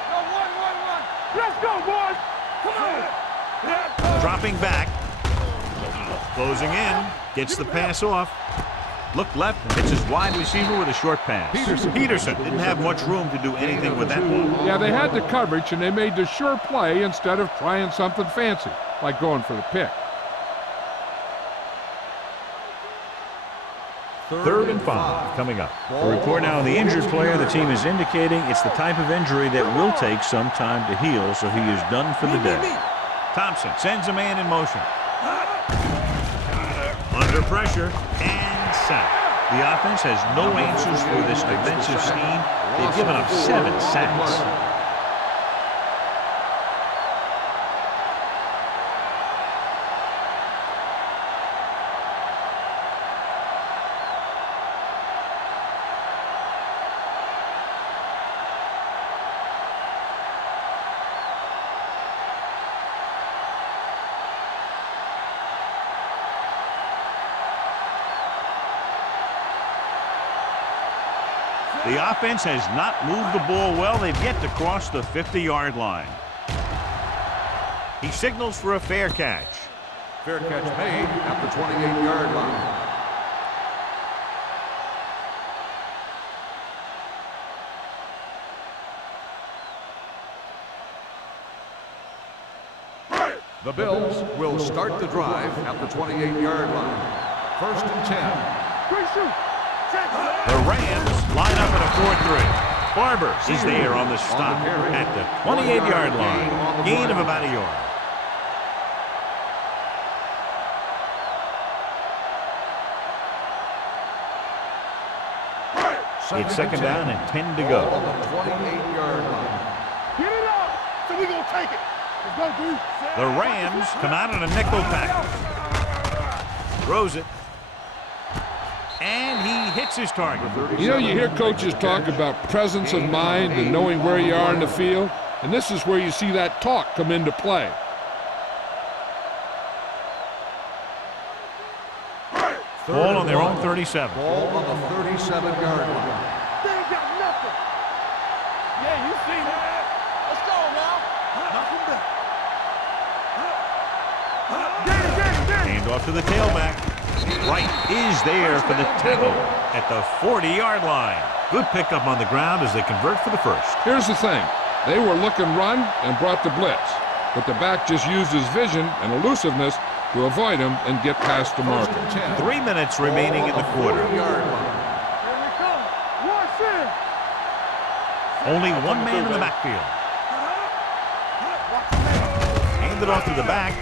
Go, one. Let's go, boys. Come on. Dropping back. Closing in. Gets the pass off. Look left. Hits his wide receiver with a short pass. Peterson didn't have much room to do anything with that ball. Yeah, they had the coverage, and they made the sure play instead of trying something fancy, like going for the pick. 3rd and 5 coming up. A report now on the injured player. The team is indicating it's the type of injury that will take some time to heal, so he is done for the day. Thompson sends a man in motion. Under pressure and sacked. The offense has no answers for this defensive scheme. They've given up 7 sacks. The offense has not moved the ball well. They've yet to cross the 50-yard line. He signals for a fair catch. Fair catch made at the 28-yard line. The Bills will start the drive at the 28-yard line. 1st and 10. Quick shoot. The Rams line up at a 4-3. Barber is there on the stop at the 28-yard line. Gain of about a yard. It's 2nd down and 10 to go. On the 28-yard line. Get it up. So we gonna take it. Let's go, dude. The Rams come out in a nickel package. Throws it. And he hits his target. You know, you hear coaches talk about presence of mind and knowing where you are in the field, and this is where you see that talk come into play. Ball on their own 37. Ball on the 37-yard line. They ain't got nothing. Yeah, you seen it. Let's go now. Knock him down. Get it. Hand off to the tailback. Wright is there for the tackle at the 40-yard line. Good pickup on the ground as they convert for the first. Here's the thing. They were looking run and brought the blitz, but the back just used his vision and elusiveness to avoid him and get past the marker. 3 minutes remaining in the quarter. Here we come. Watch it. Only one man in the backfield. Handed off to the back.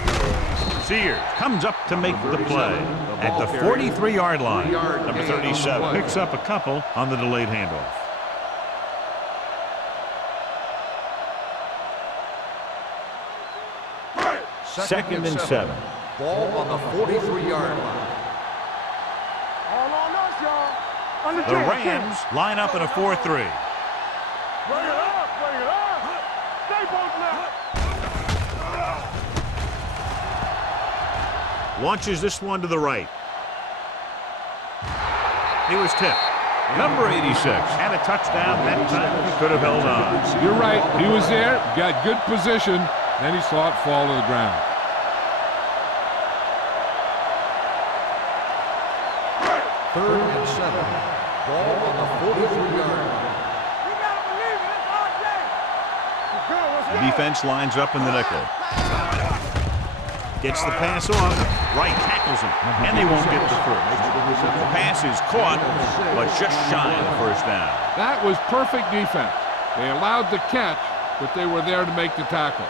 Sears comes up to make the play at the 43-yard line. Number 37 picks up a couple on the delayed handoff. Second and 7. Ball on the 43-yard line. All on us, y'all. On the The Rams line up in a 4-3. Bring it up. Stay both now. Launches this one to the right. He was tipped. Number 86 had a touchdown that time. He could have held on. You're right. He was there, got good position, then he saw it fall to the ground. Third and 7. Ball on the 43-yard line. You gotta believe it. It's our day. Let's go. The defense lines up in the nickel. Gets the pass off. Wright tackles him, and they won't get the first. The pass is caught, but just shy of the first down. That was perfect defense. They allowed the catch, but they were there to make the tackle.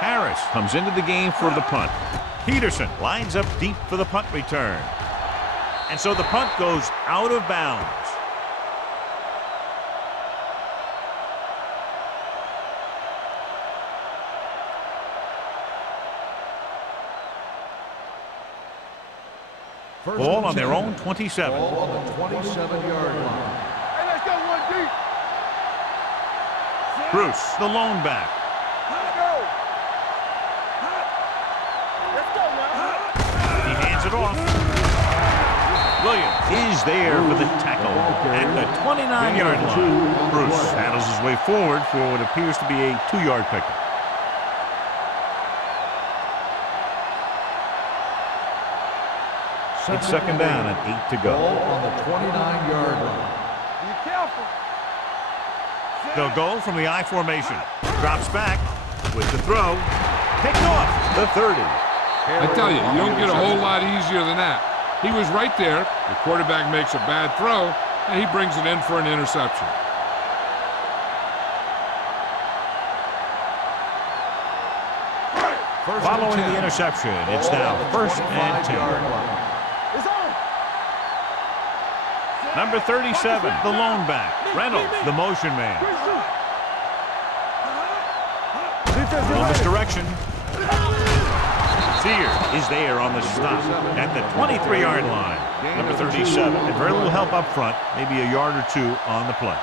Harris comes into the game for the punt. Peterson lines up deep for the punt return. And so the punt goes out of bounds. Ball on their own 27. Ball on the 27-yard line. Hey, let's go one deep. Bruce, the lone back. Let's go. Let's go now. He hands it off. Williams is there for the tackle at the 29-yard line. Bruce handles his way forward for what appears to be a 2-yard pickup. It's second down and 8 to go. Ball on the 29-yard line. Be careful. They'll go from the I formation. Drops back with the throw. Picked off the 30. I tell you, you don't get a whole lot easier than that. He was right there. The quarterback makes a bad throw, and he brings it in for an interception. Following the interception, it's now first and 10. It's on. Number 37, the lone back. Reynolds, the motion man. Little misdirection. Sears is there on the stop at the 23-yard line. Number 37, and very little help up front, maybe a yard or two on the play.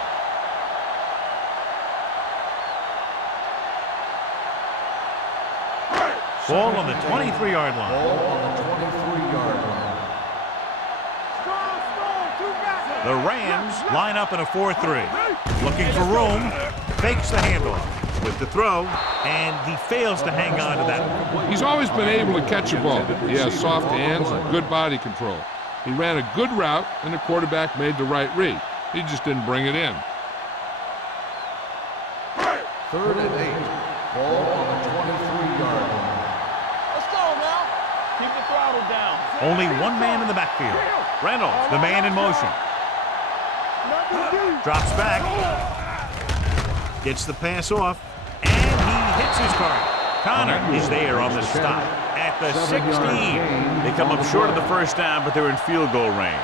Ball on the 23-yard line. Ball on the 23-yard line. The Rams line up in a 4-3. Looking for room, fakes the handoff with the throw, and he fails to hang on to that. He's always been able to catch a ball. He has soft hands and good body control. He ran a good route, and the quarterback made the right read. He just didn't bring it in. Third and 8. Ball on the 23-yard line. Let's go now. Keep the throttle down. Only one man in the backfield. Reynolds, the man in motion. Drops back. Gets the pass off. And he hits his target. Connor is there on the stop at the 16. They come up short of the first down, but they're in field goal range.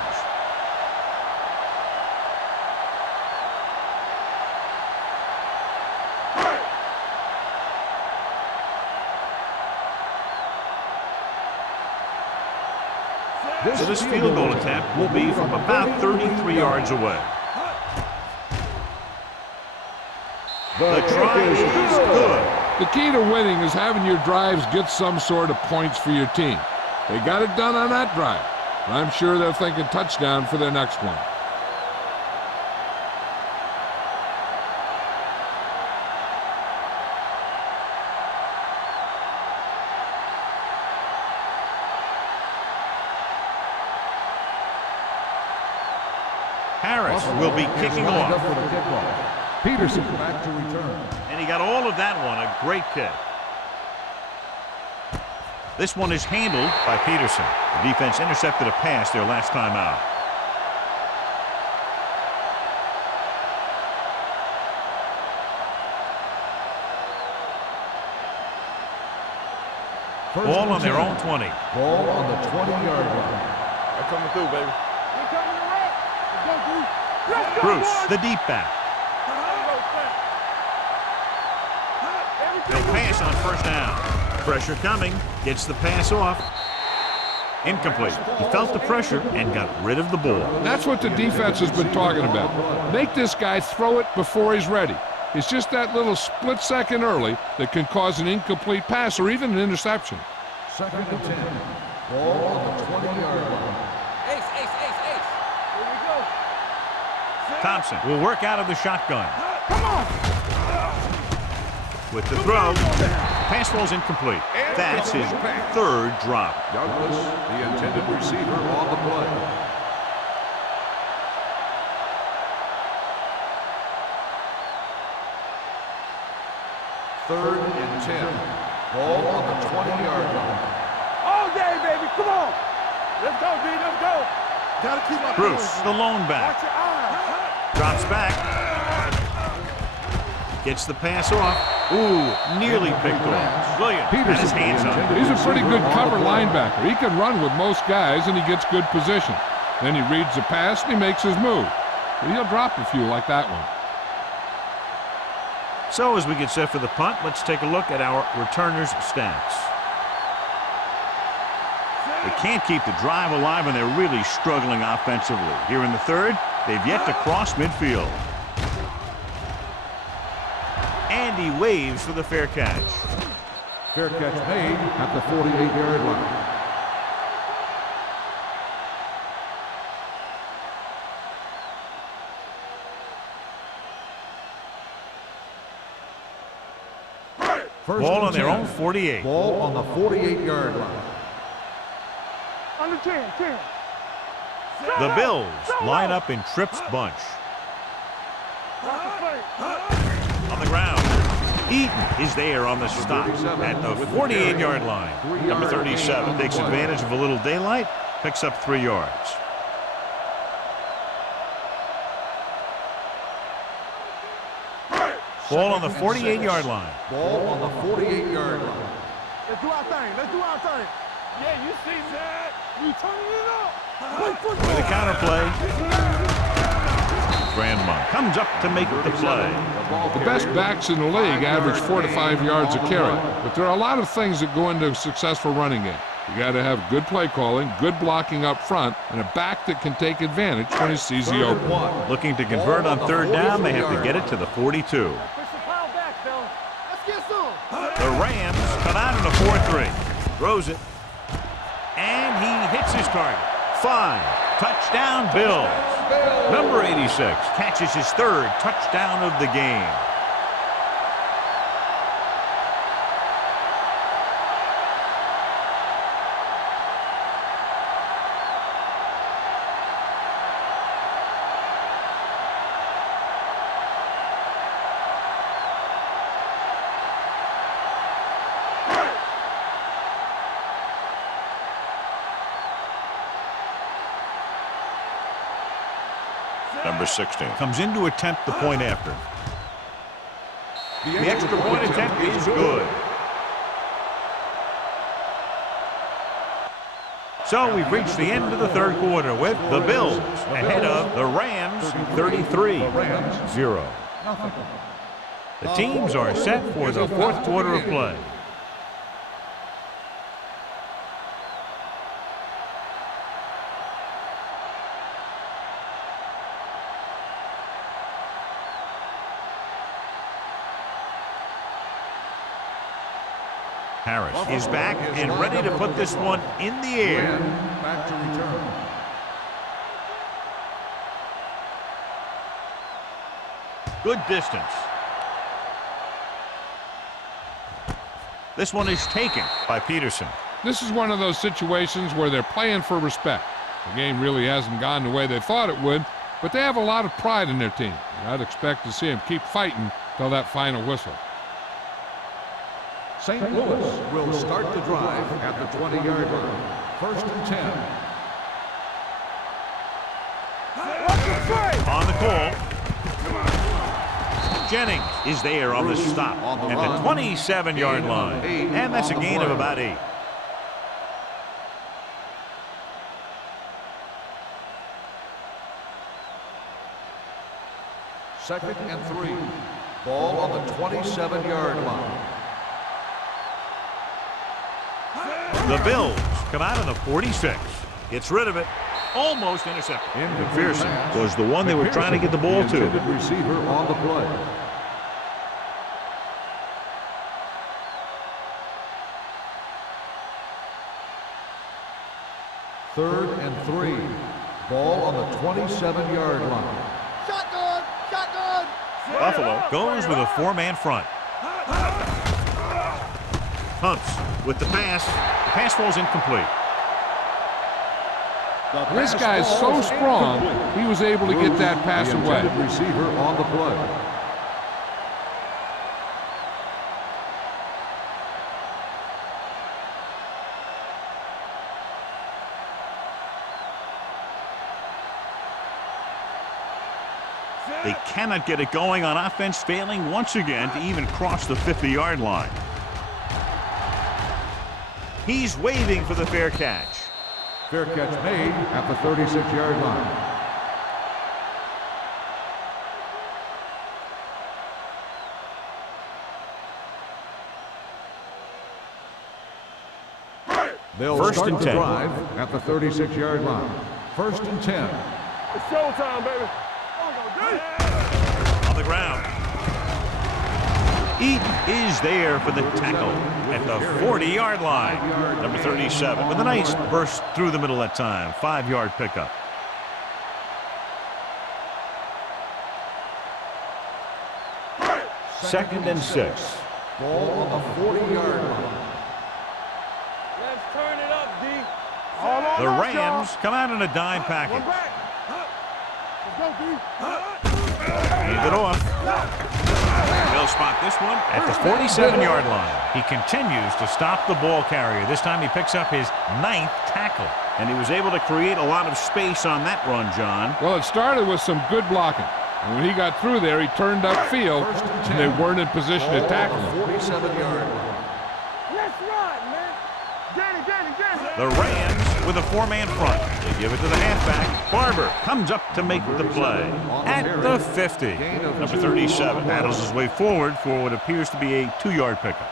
So this field goal attempt will be from about 33 yards away. The try is good. The key to winning is having your drives get some sort of points for your team. They got it done on that drive. I'm sure they're thinking touchdown for their next one. Harris will be kicking off. For the kickoff. Peterson back to return. And he got all of that one, a great kick. This one is handled by Peterson. The defense intercepted a pass their last time out. Ball on their own 20. Ball on the 20-yard line. They're coming through, baby. We're coming to wreck. Let's go, Bruce. Let's go, Bruce, boys. the deep back. They'll pass on first down. Pressure coming. Gets the pass off. Incomplete. He felt the pressure and got rid of the ball. That's what the defense has been talking about. Make this guy throw it before he's ready. It's just that little split second early that can cause an incomplete pass or even an interception. Second and 10. Ball on the 20-yard line. Ace, ace, ace, ace. Here we go. Thompson will work out of the shotgun. Come on. With the throw, pass ball's incomplete. That's his third drop. Douglas, the intended receiver, on the play. Third and 10. Ball on the 20-yard line. All day, baby. Come on. Let's go, D. Let's go. Gotta keep my Bruce, the lone back. Watch your eyes. Drops back. Gets the pass off. Ooh, nearly picked off. Williams had his hands up. He's a pretty good cover linebacker. He can run with most guys, and he gets good position. Then he reads the pass, and he makes his move. But he'll drop a few like that one. So as we get set for the punt, let's take a look at our returners' stats. They can't keep the drive alive, and they're really struggling offensively. Here in the third, they've yet to cross midfield. And he waves for the fair catch. Fair catch made at the 48-yard line. Ball on their own 48. Ball on the 48-yard line. Under 10, 10. The Bills line up in Tripp's bunch. On the ground. Eaton is there on the stop at the 48-yard line. Number 37 takes advantage of a little daylight, picks up 3 yards. Ball on the 48-yard line. Ball on the 48-yard line. Let's do our thing. Let's do our thing. Yeah, you see that? We turning it up. With a counter play. Grandma comes up to make the play. The best backs in the league average 4 to 5 yards a carry, but there are a lot of things that go into a successful running game. You got to have good play calling, good blocking up front, and a back that can take advantage when he sees the open. Looking to convert on third down, they have to get it to the 42. The Rams come out in a 4-3. Throws it. And he hits his target. 5. Touchdown, Bills. Number 86 catches his 3rd touchdown of the game. Number 16 comes in to attempt the point after. The extra point attempt is good. So we've reached the end of the third quarter with the Bills ahead of the Rams 33-0. The teams are set for the fourth quarter of play. Harris is back and ready to put this one in the air. Back to return. Good distance. This one is taken by Peterson. This is one of those situations where they're playing for respect. The game really hasn't gone the way they thought it would, but they have a lot of pride in their team. I'd expect to see them keep fighting till that final whistle. St. Louis will start the drive at the 20-yard line. 1st and 10. On the call. Jennings is there on the stop at the 27-yard line. And that's a gain of about 8. Second and 3. Ball on the 27-yard line. The Bills come out on the 46. Gets rid of it. Almost intercepted. McPherson was the one they were trying to get the ball to. Receiver on the play. Third and 3. Ball on the 27-yard line. Shotgun! Shotgun! Buffalo goes with a 4-man front. Hunts with the pass. The pass falls incomplete. This guy's so strong, he was able to get that pass away. Receiver on the play. They cannot get it going on offense, failing once again to even cross the 50-yard line. He's waving for the fair catch. Fair catch made at the 36-yard line. They'll First and 10. Drive at the 36-yard line. First and 10. It's showtime, baby. On the ground. Eaton is there for the tackle at the 40-yard line. Number 37 with a nice burst through the middle that time. 5-yard pickup. Second and 6. Ball on the 40-yard line. Let's turn it up, D. The Rams come out in a dime package. Let's go, D. Hand it off. They'll spot this one at the 47-yard line. He continues to stop the ball carrier. This time he picks up his 9th tackle. And he was able to create a lot of space on that run, John. Well, it started with some good blocking. And when he got through there, he turned upfield, and they weren't in position to tackle him. 47-yard line. Let's run, man. Danny. The Rams with a 4-man front. They give it to the halfback. Barber comes up to make the play at the 50. Number 37 battles his way forward for what appears to be a 2-yard pickup.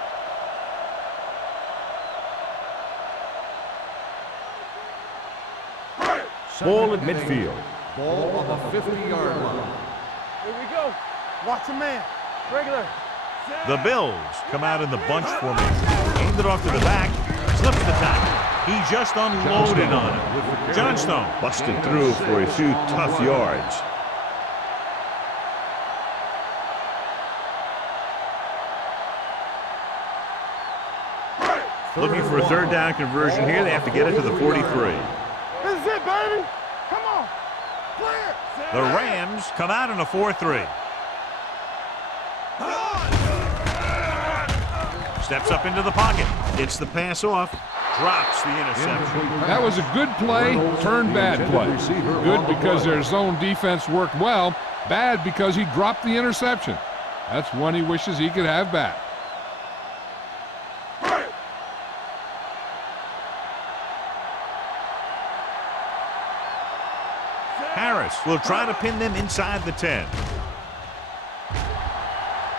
Ball at midfield. Ball on the 50-yard line. Here we go. Watch a man. Regular. The Bills come out in the bunch formation. Aimed it off to the back. Slips the tackle. He just unloaded on it. Johnstone busted through for a few tough yards. Looking for a third down conversion here. They have to get it to the 43. This is it, baby. Come on. Clear. The Rams come out in a 4-3. Steps up into the pocket. Gets the pass off. Drops the interception. That was a good play, turned bad play. Good because their zone defense worked well. Bad because he dropped the interception. That's one he wishes he could have back. Harris will try to pin them inside the 10.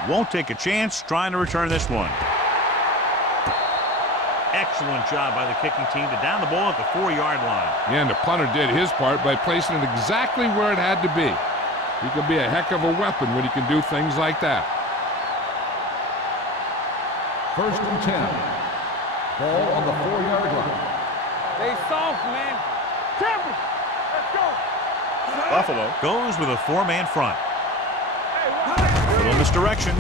Won't take a chance trying to return this one. Excellent job by the kicking team to down the ball at the 4-yard line. Yeah, and the punter did his part by placing it exactly where it had to be. He can be a heck of a weapon when he can do things like that. First and 10. Ball on the 4-yard line. Stay soft, man. Temper. Let's go. Buffalo goes with a 4-man front. Little misdirection.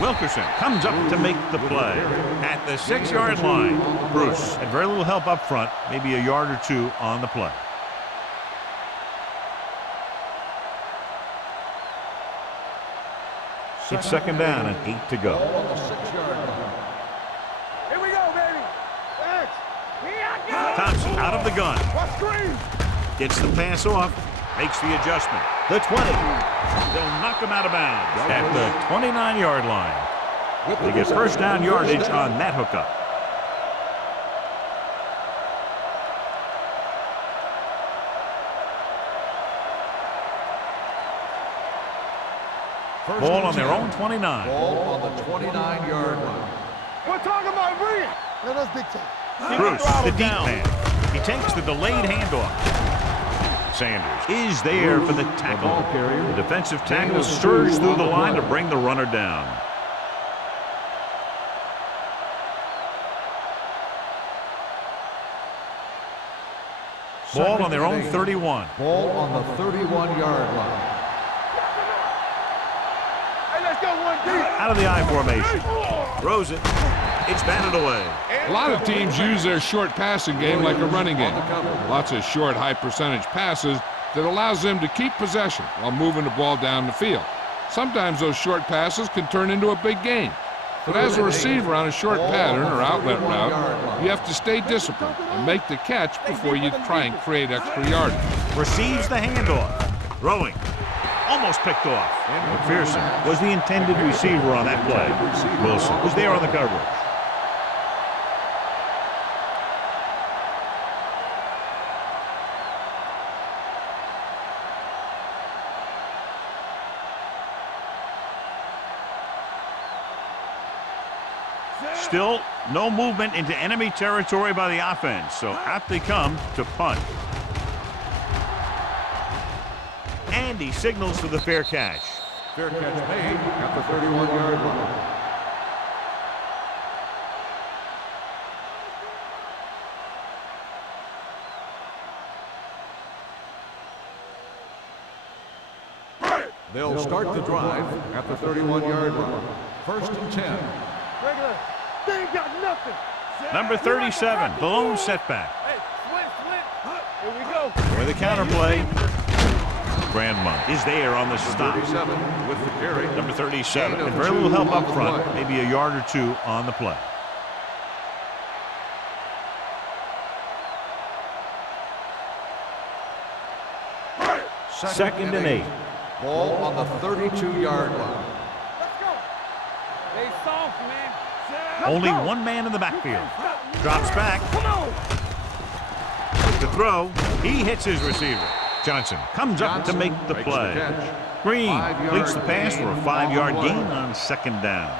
Wilkerson comes up to make the play at the 6-yard line. Bruce had very little help up front, maybe a yard or two on the play. It's second down and 8 to go. Ball on the 6-yard line. Here we go, baby. X. Here I go. Thompson out of the gun. Watch screen. Gets the pass off. Makes the adjustment. The 20. They'll knock him out of bounds at the 29-yard line. They get first down yardage on that hookup. Ball on their own 29. Ball on the 29-yard line. We're talking about brilliant. Let us dictate. Bruce, the deep man. He takes the delayed handoff. Sanders is there for the tackle. The defensive tackle surged through the line to bring the runner down. Ball on their own 31. Ball on the 31-yard line. Hey, let's go one deep. Out of the I formation. Throws it. It's batted away. A lot of teams use their short passing game like a running game. Lots of short, high-percentage passes that allows them to keep possession while moving the ball down the field. Sometimes those short passes can turn into a big gain. But as a receiver on a short pattern or outlet route, you have to stay disciplined and make the catch before you try and create extra yardage. Receives the handoff. Throwing. Almost picked off. McPherson was the intended receiver on that play. Wilson was there on the coverage. Still no movement into enemy territory by the offense, so out they come to punt. And he signals for the fair catch. Fair catch made at the 31-yard line. They'll start the drive at the 31-yard line. First and 10. Regular. They ain't got nothing. Number 37, the lone setback. Hey, split. Here we go. For the counterplay, Grandmont is there on the stop. 37 with the carry. Number 37, and very little help up front, maybe a yard or two on the play. Second and 8. Ball on the 32-yard line. Let's go. They soft, man. Only one man in the backfield. Drops back. Come on. To throw, he hits his receiver. Johnson comes up to make the play. Green completes the pass for a 5-yard gain on second down.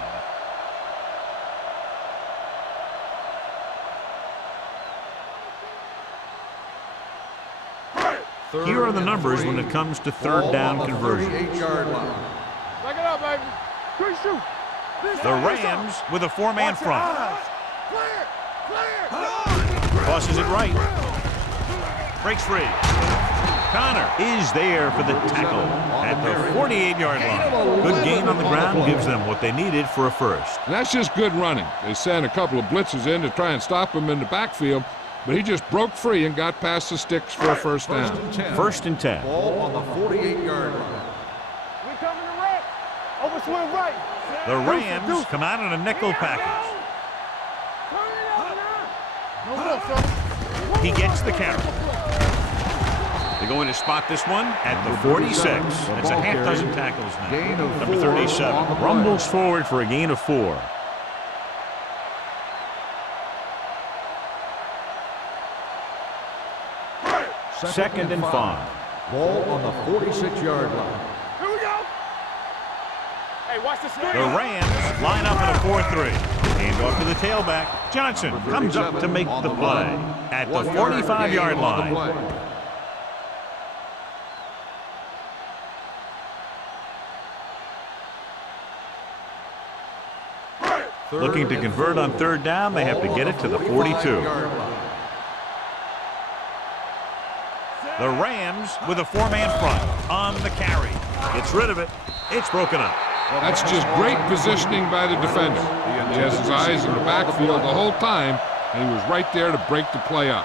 Here are the numbers when it comes to third down conversion. 38-yard line. Back it up, baby. Quick shoot. The Rams with a 4-man front. Tosses it right. Breaks free. Connor is there for the tackle at the 48-yard line. Good gain on the ground gives them what they needed for a first. And that's just good running. They sent a couple of blitzes in to try and stop him in the backfield, but he just broke free and got past the sticks for a first down. First and 10. Ball on the 48-yard line. We coming to right. Overswing right. The Rams come out in a nickel package. No more, son. He gets the carry. They're going to spot this one at the 46. That's a half dozen tackles now. Number 37 rumbles forward for a gain of 4. Second and 5. Ball on the 46-yard line. Here we go. Hey, watch the screen. The Rams line up in a 4-3. Hand off to the tailback. Johnson comes up to make the play at the 45-yard line. Looking to convert on third down, they have to get it to the 42. The Rams with a 4-man front on the carry. Gets rid of it. It's broken up. That's just great positioning by the defender. He has his eyes in the backfield the whole time, and he was right there to break the play up.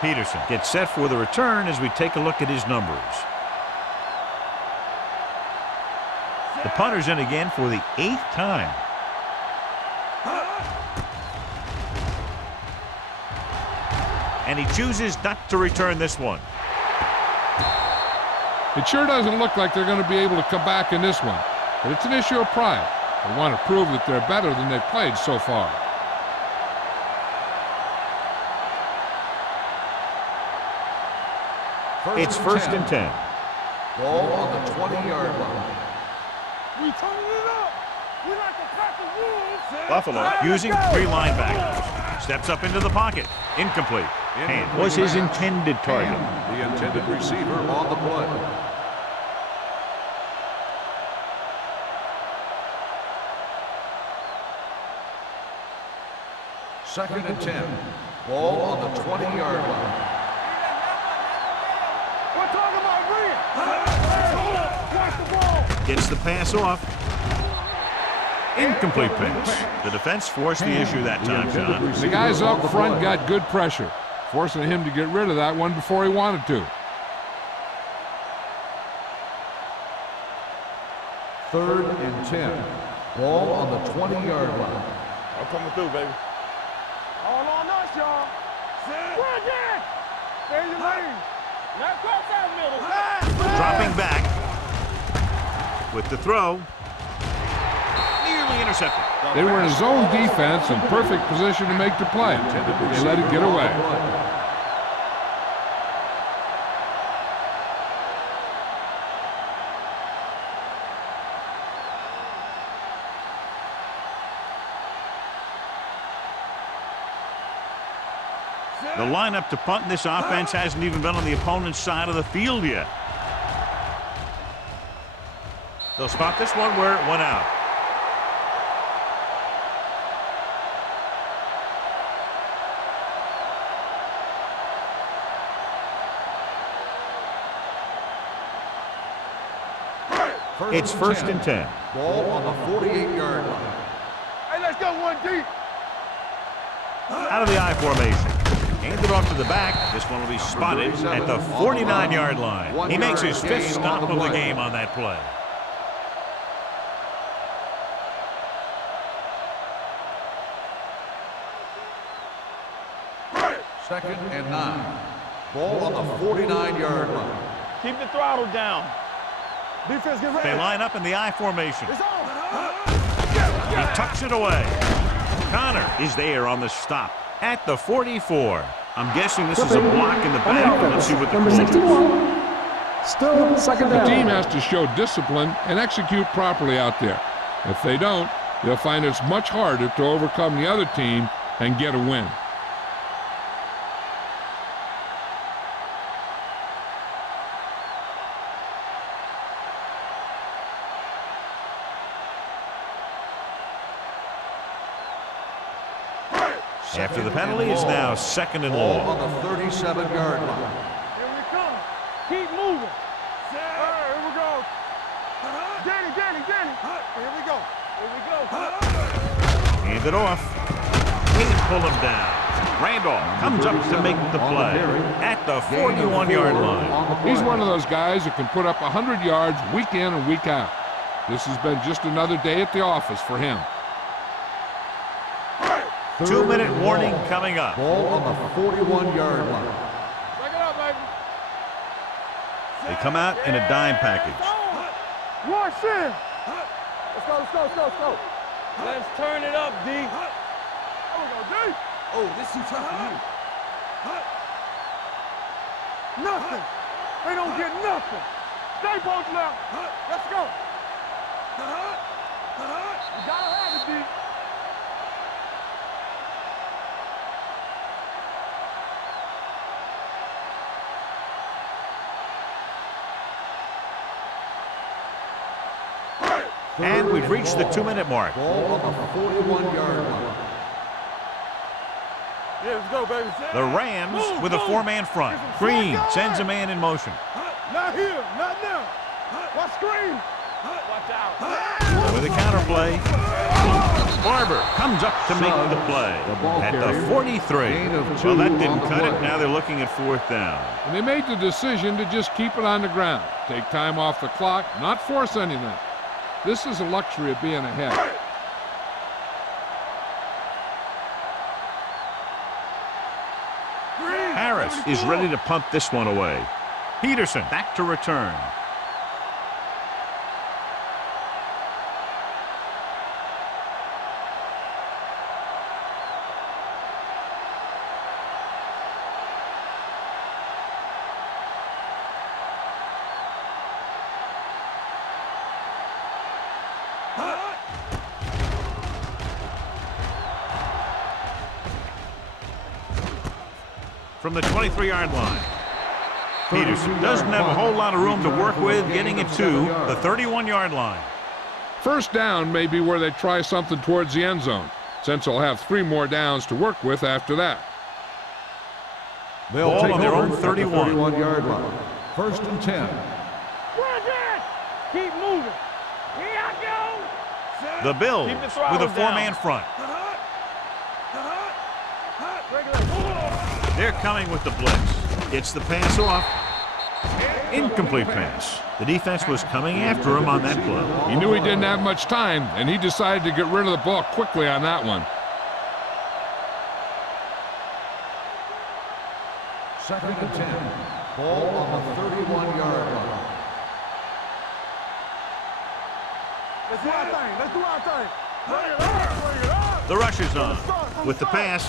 Peterson gets set for the return as we take a look at his numbers. The punter's in again for the 8th time. And he chooses not to return this one. It sure doesn't look like they're going to be able to come back in this one, but it's an issue of pride. They want to prove that they're better than they've played so far. It's first and 10. Ball on the 20-yard line. We turning it up. We like to pack the wolves. Buffalo using 3 linebackers. Steps up into the pocket. Incomplete. And was his intended target. The intended receiver on the play. Second and 10. Ball on the 20-yard line. We're talking about Rhea. Watch the ball. Gets the pass off. Incomplete pitch. The defense forced the issue that time, John. The guys up front got good pressure, forcing him to get rid of that one before he wanted to. Third and 10. Ball on the 20-yard line. I'm coming through, baby. All on us, y'all. We're again. Stay in your lane. Not cross out middle. Dropping back with the throw. Nearly intercepted. They were in zone defense in perfect position to make the play. They let it get away. The lineup to punt in this offense hasn't even been on the opponent's side of the field yet. They'll spot this one where it went out. It's first and 10. Ball on the 48-yard line. Hey, let's go one deep. Out of the I formation. Handed off to the back. This one will be spotted at the 49-yard line. He makes his fifth stop of the game on that play. Second and 9. Ball on the 49-yard line. Keep the throttle down. Defense, get ready. They line up in the I formation. It's on. He tucks it away. Connor is there on the stop at the 44. I'm guessing this is a block in the back. Let's see what the Number call is. 61. Still second The down. team has to show discipline and execute properly out there. If they don't, they'll find it's much harder to overcome the other team and get a win. After the penalty, it's now second and Ball long. on the 37-yard line. Here we come. Keep moving. All right, here we go. Danny. Here we go. Hand it off. Can't pull him down. Randolph comes up to make the play at the 41-yard line. He's one of those guys that can put up 100 yards week in and week out. This has been just another day at the office for him. 2-minute warning coming up. Ball on the 41-yard line. Break it up, baby. They come out in a dime package. Rush in. Let's go. Let's turn it up, D. There we go, D. Oh, this is tough for you. Nothing. They don't get nothing. Stay posted out. Let's go. You gotta have it, D. And we've reached the 2-minute mark. Ball on the 41-yard line. Yeah, let's go, baby. The Rams with a 4-man front. Green sends a man in motion. Not here, not now. Watch screen. Watch out. With a counterplay. Barber comes up to make the play at the 43. Well, that didn't cut it. Now they're looking at 4th down. And they made the decision to just keep it on the ground. Take time off the clock, not force anything. This is a luxury of being ahead. Harris is ready to punt this one away. Peterson back to return. From the 23-yard line. Peterson doesn't have a whole lot of room to work with, getting it to the 31-yard line. First down may be where they try something towards the end zone, since they'll have 3 more downs to work with after that. They'll Ball take on their over own at the 31. 31-yard line. First and 10. Keep moving. Here I go. The Bills Keep the with throttle a 4-man front. They're coming with the blitz. Gets the pass off. Incomplete pass. The defense was coming after him on that play. He knew he didn't have much time, and he decided to get rid of the ball quickly on that one. Second and 10. Ball on the 31-yard line. Let's do our thing. Let's do our thing. Bring it up. Bring it up. The rush is on. With the pass,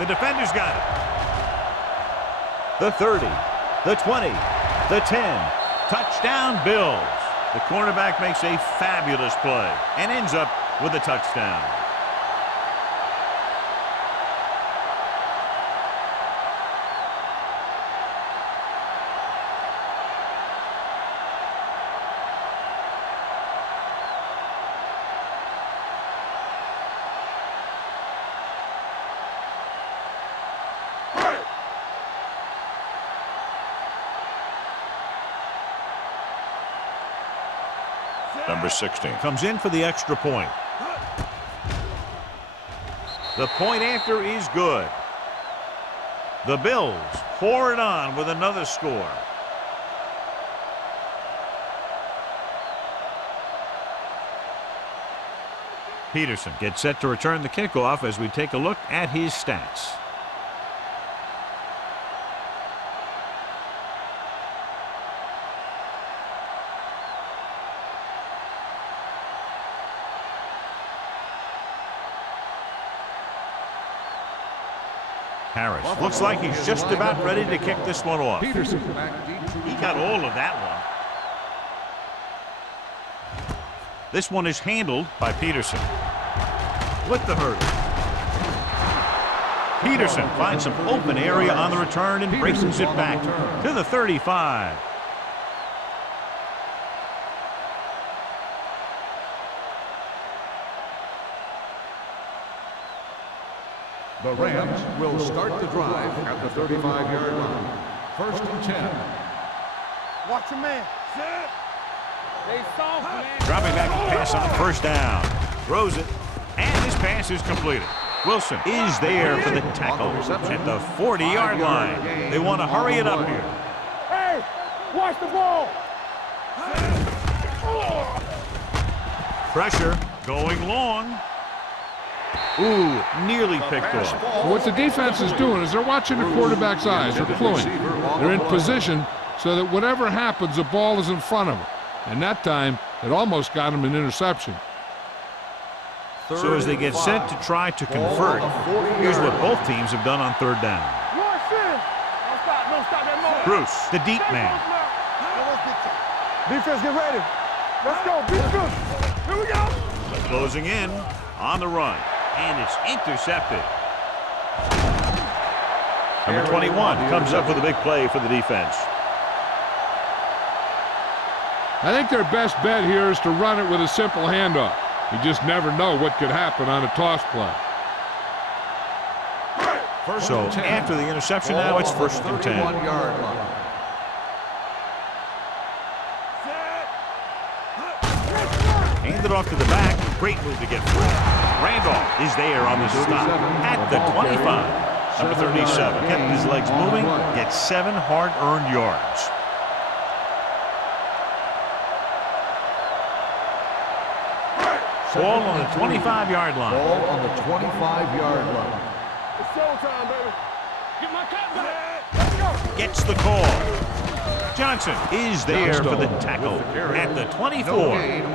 the defender's got it. The 30, the 20, the 10. Touchdown, Bills. The cornerback makes a fabulous play and ends up with a touchdown. Number 16 comes in for the extra point. The point after is good. The Bills pour it on with another score. Peterson gets set to return the kickoff as we take a look at his stats. Harris looks like he's just about ready to kick this one off. Peterson. He got all of that one. This one is handled by Peterson. With the hurdle. Peterson finds some open area on the return and brings it back to the 35. The Rams will start the drive at the 35-yard line. First and 10. Watch your man. Sit. They soft, man. Dropping back to pass on first down. Throws it, and his pass is completed. Wilson is there for the tackle at the 40-yard line. They want to hurry it up here. Hey, watch the ball. Pressure going long. Ooh, nearly picked off. What the defense is doing is they're watching the quarterback's eyes. They're cluing. They're in position so that whatever happens, the ball is in front of them. And that time, it almost got him an interception. So as they get set to try to convert, here's what both teams have done on third down. Bruce, the deep man. Defense, get ready. Let's go. Beat good. Here we go. Closing in on the run. And it's intercepted. Number 21 comes up with a big play for the defense. I think their best bet here is to run it with a simple handoff. You just never know what could happen on a toss play. So after the interception, now it's first and 10. Hand it off to the back. Great move to get through. Randolph is there on the stop at the 25. Number 37 kept his legs moving, gets 7 hard-earned yards. Ball on the 25-yard line. Ball on the 25-yard line. It's showtime, baby. Get my cut back. Let's go. Gets the call. Johnson is there for the tackle at the 24.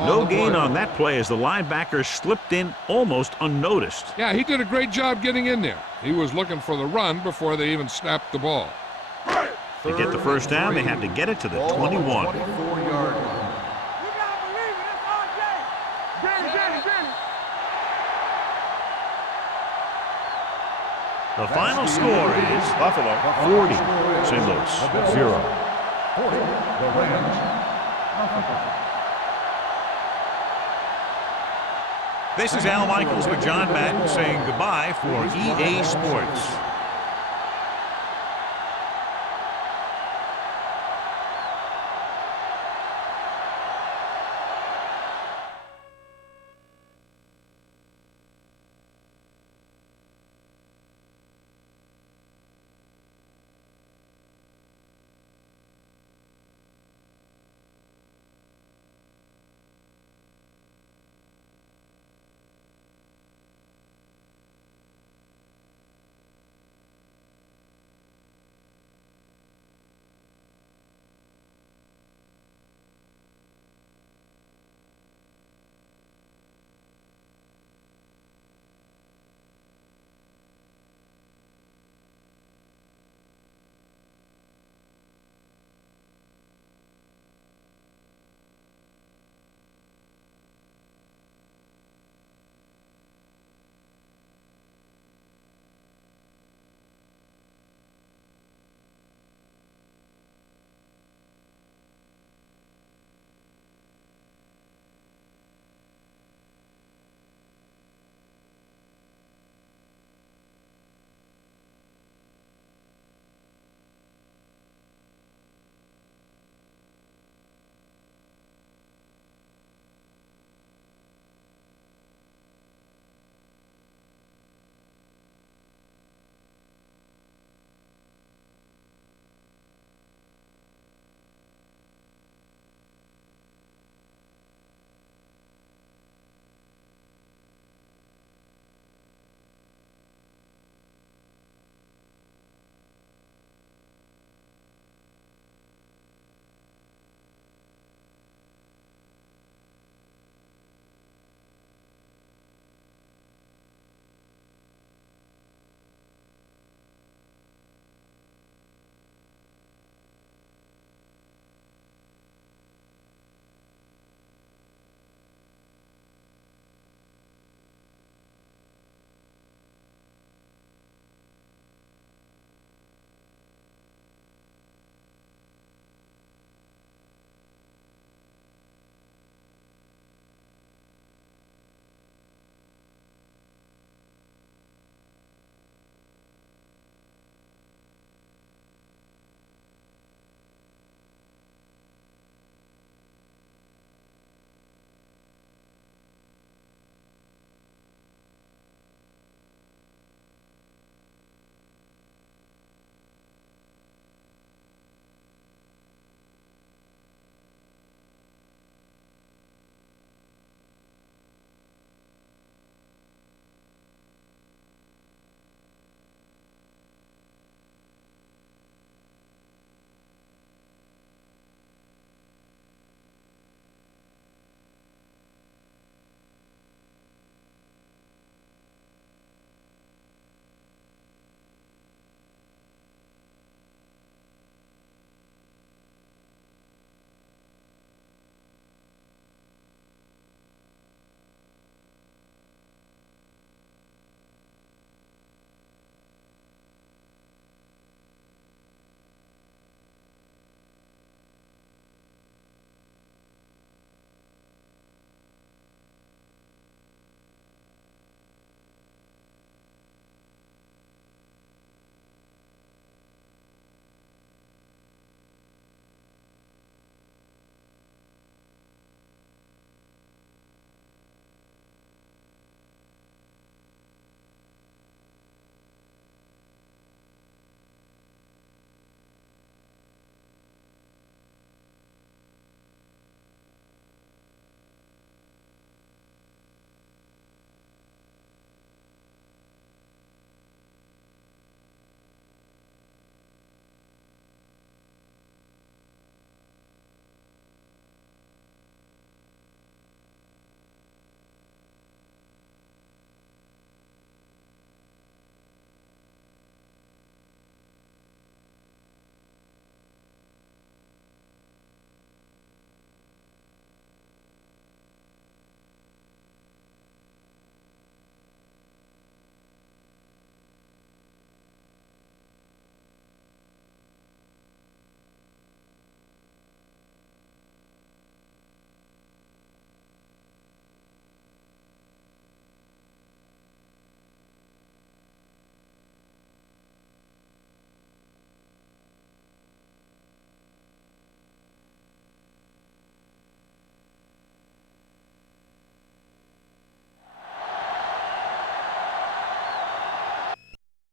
No gain on that play as the linebacker slipped in almost unnoticed. Yeah, he did a great job getting in there. He was looking for the run before they even snapped the ball. To get the first down, they have to get it to the 21. 24-yard line. The final score is Buffalo 40, St. Louis 0. 40, the Rams. This is Al Michaels with John Madden saying goodbye for EA Sports.